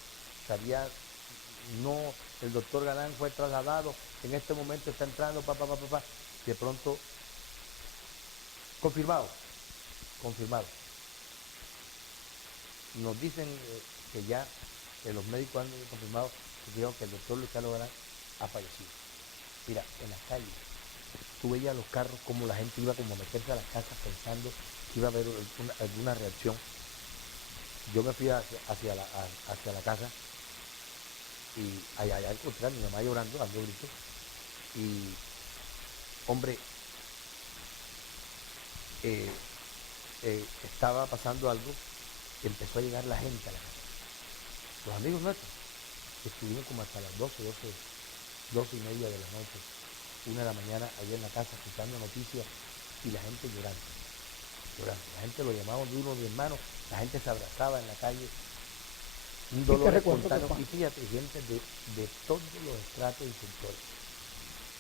el doctor Galán fue trasladado, en este momento está entrando, de pronto, confirmado. Nos dicen que ya los médicos han confirmado que el doctor Luis Carlos Galán ha fallecido. Mira, en las calles, tú veías los carros como la gente iba como a meterse a las casas pensando que iba a haber alguna reacción. Yo me fui hacia la casa y allá encontré a mi mamá llorando, dando gritos. Y, hombre, estaba pasando algo, empezó a llegar la gente a la casa. Los amigos nuestros, estuvimos como hasta las 12 y media de la noche, 1 de la mañana, allá en la casa, escuchando noticias y la gente llorando. La gente lo llamaba de uno de mis hermanos, la gente se abrazaba en la calle, un dolor espontáneo. Y fíjate, gente de todos los estratos y sectores.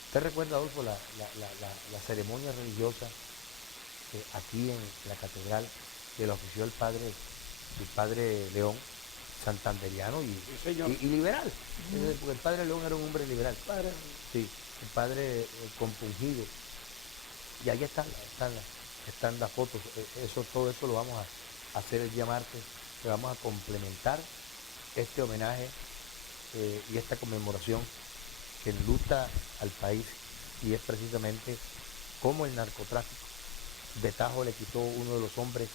¿Usted recuerda, Adolfo, la ceremonia religiosa aquí en la catedral que la ofició el padre León, santanderiano y liberal? Porque el padre León era un hombre liberal. Sí, el padre compungido. Y ahí están las fotos. Todo eso lo vamos a hacer el día martes. Le vamos a complementar este homenaje y esta conmemoración que enluta al país, y es precisamente cómo el narcotráfico de tajo le quitó uno de los hombres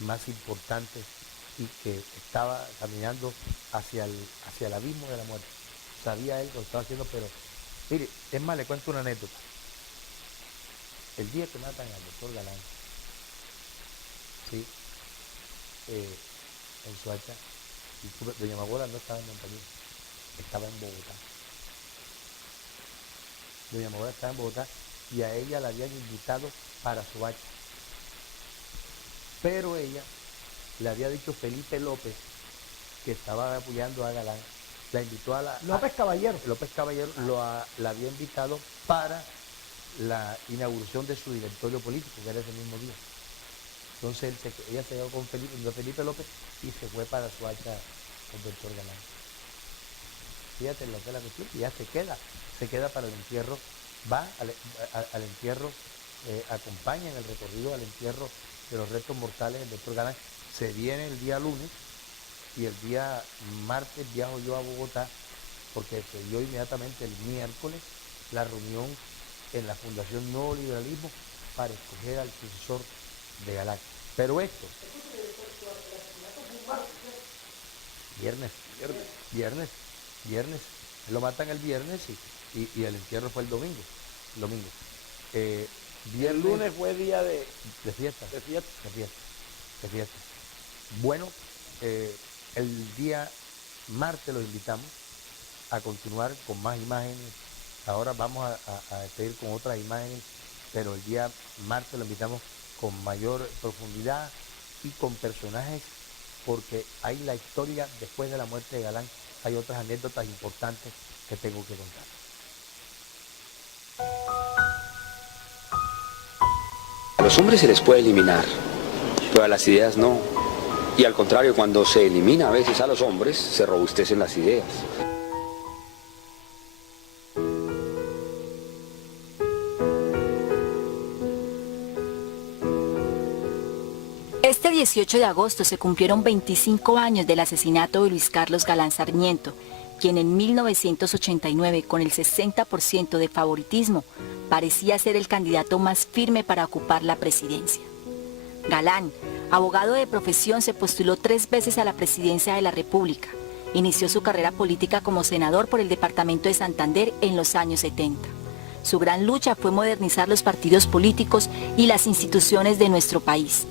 más importantes y que estaba caminando hacia el abismo de la muerte. Sabía él lo estaba haciendo, pero mire, es más, le cuento una anécdota. El día que matan al doctor Galán, ¿sí? En Soacha, doña Magola no estaba en Montañés, estaba en Bogotá. Doña Magola estaba en Bogotá y a ella la habían invitado para Soacha. Pero ella le había dicho Felipe López, que estaba apoyando a Galán, la invitó a López Caballero. López Caballero la había invitado para la inauguración de su directorio político, que era ese mismo día. Entonces ella se quedó con Felipe López y se fue para Soacha el doctor Galán. Fíjate lo que es la cuestión, y ya se queda para el entierro, va al entierro, acompaña en el recorrido al entierro de los restos mortales del doctor Galán. Se viene el día lunes y el día martes viajo yo a Bogotá, porque se dio inmediatamente el miércoles la reunión en la Fundación Nuevo Liberalismo para escoger al sucesor de Galán. Pero esto, viernes, lo matan el viernes y el entierro fue el domingo. El lunes fue día de fiesta. Bueno, el día martes los invitamos a continuar con más imágenes. Ahora vamos a seguir con otras imágenes, pero el día martes lo invitamos con mayor profundidad y con personajes, porque hay la historia después de la muerte de Galán, hay otras anécdotas importantes que tengo que contar. A los hombres se les puede eliminar, pero a las ideas no. Y al contrario, cuando se elimina a veces a los hombres, se robustecen las ideas. Este 18 de agosto se cumplieron 25 años del asesinato de Luis Carlos Galán Sarmiento, quien en 1989, con el 60% de favoritismo, parecía ser el candidato más firme para ocupar la presidencia. Galán, abogado de profesión, se postuló 3 veces a la presidencia de la República. Inició su carrera política como senador por el departamento de Santander en los años 70. Su gran lucha fue modernizar los partidos políticos y las instituciones de nuestro país.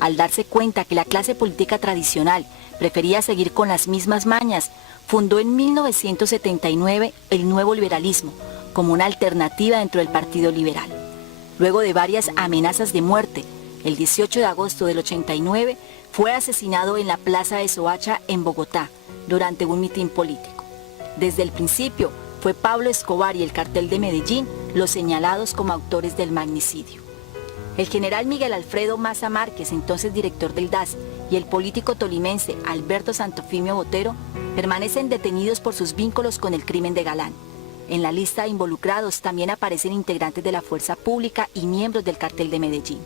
Al darse cuenta que la clase política tradicional prefería seguir con las mismas mañas, fundó en 1979 el Nuevo Liberalismo como una alternativa dentro del Partido Liberal. Luego de varias amenazas de muerte, el 18 de agosto del 89 fue asesinado en la Plaza de Soacha en Bogotá durante un mitin político. Desde el principio fue Pablo Escobar y el Cartel de Medellín los señalados como autores del magnicidio. El general Miguel Alfredo Maza Márquez, entonces director del DAS, y el político tolimense Alberto Santofimio Botero permanecen detenidos por sus vínculos con el crimen de Galán. En la lista de involucrados también aparecen integrantes de la fuerza pública y miembros del Cartel de Medellín.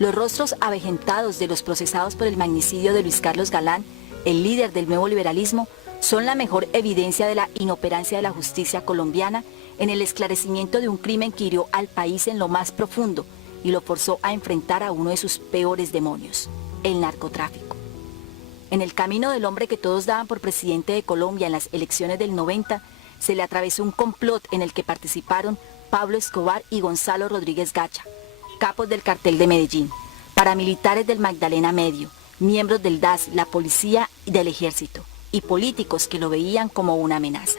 Los rostros avejentados de los procesados por el magnicidio de Luis Carlos Galán, el líder del nuevo liberalismo, son la mejor evidencia de la inoperancia de la justicia colombiana en el esclarecimiento de un crimen que hirió al país en lo más profundo y lo forzó a enfrentar a uno de sus peores demonios, el narcotráfico. En el camino del hombre que todos daban por presidente de Colombia en las elecciones del 90, se le atravesó un complot en el que participaron Pablo Escobar y Gonzalo Rodríguez Gacha, capos del Cartel de Medellín, paramilitares del Magdalena Medio, miembros del DAS, la policía y del ejército, y políticos que lo veían como una amenaza.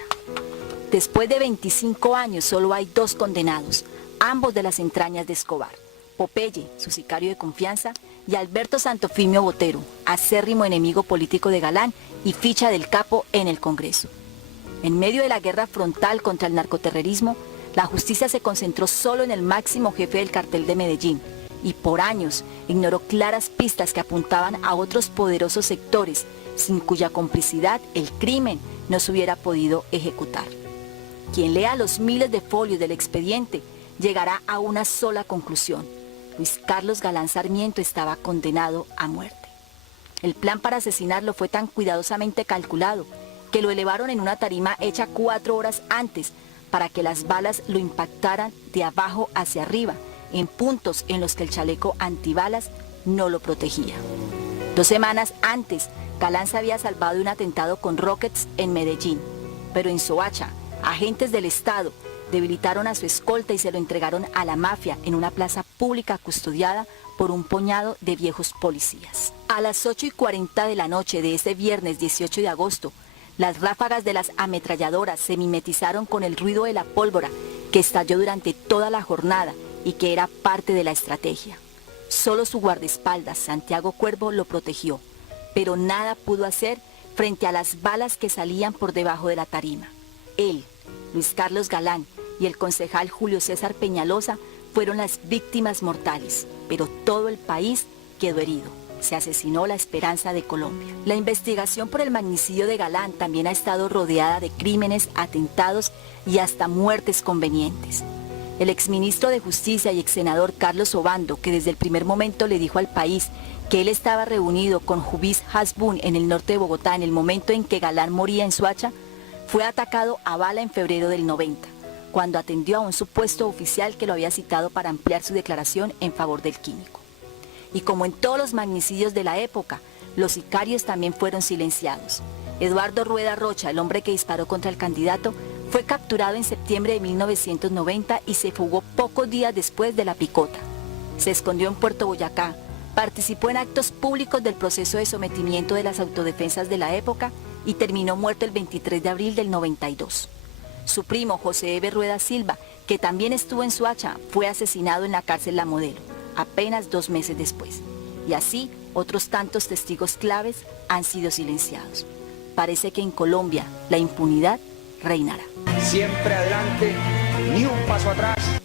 Después de 25 años solo hay 2 condenados, ambos de las entrañas de Escobar: Popeye, su sicario de confianza, y Alberto Santofimio Botero, acérrimo enemigo político de Galán y ficha del capo en el Congreso. En medio de la guerra frontal contra el narcoterrorismo, la justicia se concentró solo en el máximo jefe del Cartel de Medellín y por años ignoró claras pistas que apuntaban a otros poderosos sectores, sin cuya complicidad el crimen no se hubiera podido ejecutar. Quien lea los miles de folios del expediente llegará a una sola conclusión: Luis Carlos Galán Sarmiento estaba condenado a muerte. El plan para asesinarlo fue tan cuidadosamente calculado que lo elevaron en una tarima hecha 4 horas antes para que las balas lo impactaran de abajo hacia arriba, en puntos en los que el chaleco antibalas no lo protegía. 2 semanas antes, Galán se había salvado de un atentado con rockets en Medellín, pero en Soacha, agentes del Estado debilitaron a su escolta y se lo entregaron a la mafia en una plaza pública custodiada por un puñado de viejos policías. A las 8:40 de la noche de ese viernes 18 de agosto, las ráfagas de las ametralladoras se mimetizaron con el ruido de la pólvora que estalló durante toda la jornada y que era parte de la estrategia. Solo su guardaespaldas, Santiago Cuervo, lo protegió, pero nada pudo hacer frente a las balas que salían por debajo de la tarima. Él, Luis Carlos Galán y el concejal Julio César Peñalosa fueron las víctimas mortales, pero todo el país quedó herido. Se asesinó la esperanza de Colombia. La investigación por el magnicidio de Galán también ha estado rodeada de crímenes, atentados y hasta muertes convenientes. El exministro de Justicia y exsenador Carlos Obando, que desde el primer momento le dijo al país que él estaba reunido con Jubis Hasbún en el norte de Bogotá en el momento en que Galán moría en Soacha, fue atacado a bala en febrero del 90, cuando atendió a un supuesto oficial que lo había citado para ampliar su declaración en favor del químico. Y como en todos los magnicidios de la época, los sicarios también fueron silenciados. Eduardo Rueda Rocha, el hombre que disparó contra el candidato, fue capturado en septiembre de 1990 y se fugó pocos días después de la picota. Se escondió en Puerto Boyacá, participó en actos públicos del proceso de sometimiento de las autodefensas de la época y terminó muerto el 23 de abril del 92. Su primo, José Eber Rueda Silva, que también estuvo en Soacha, fue asesinado en la cárcel La Modelo, apenas 2 meses después. y así otros tantos testigos claves han sido silenciados. Parece que en Colombia la impunidad reinará. Siempre adelante, ni un paso atrás.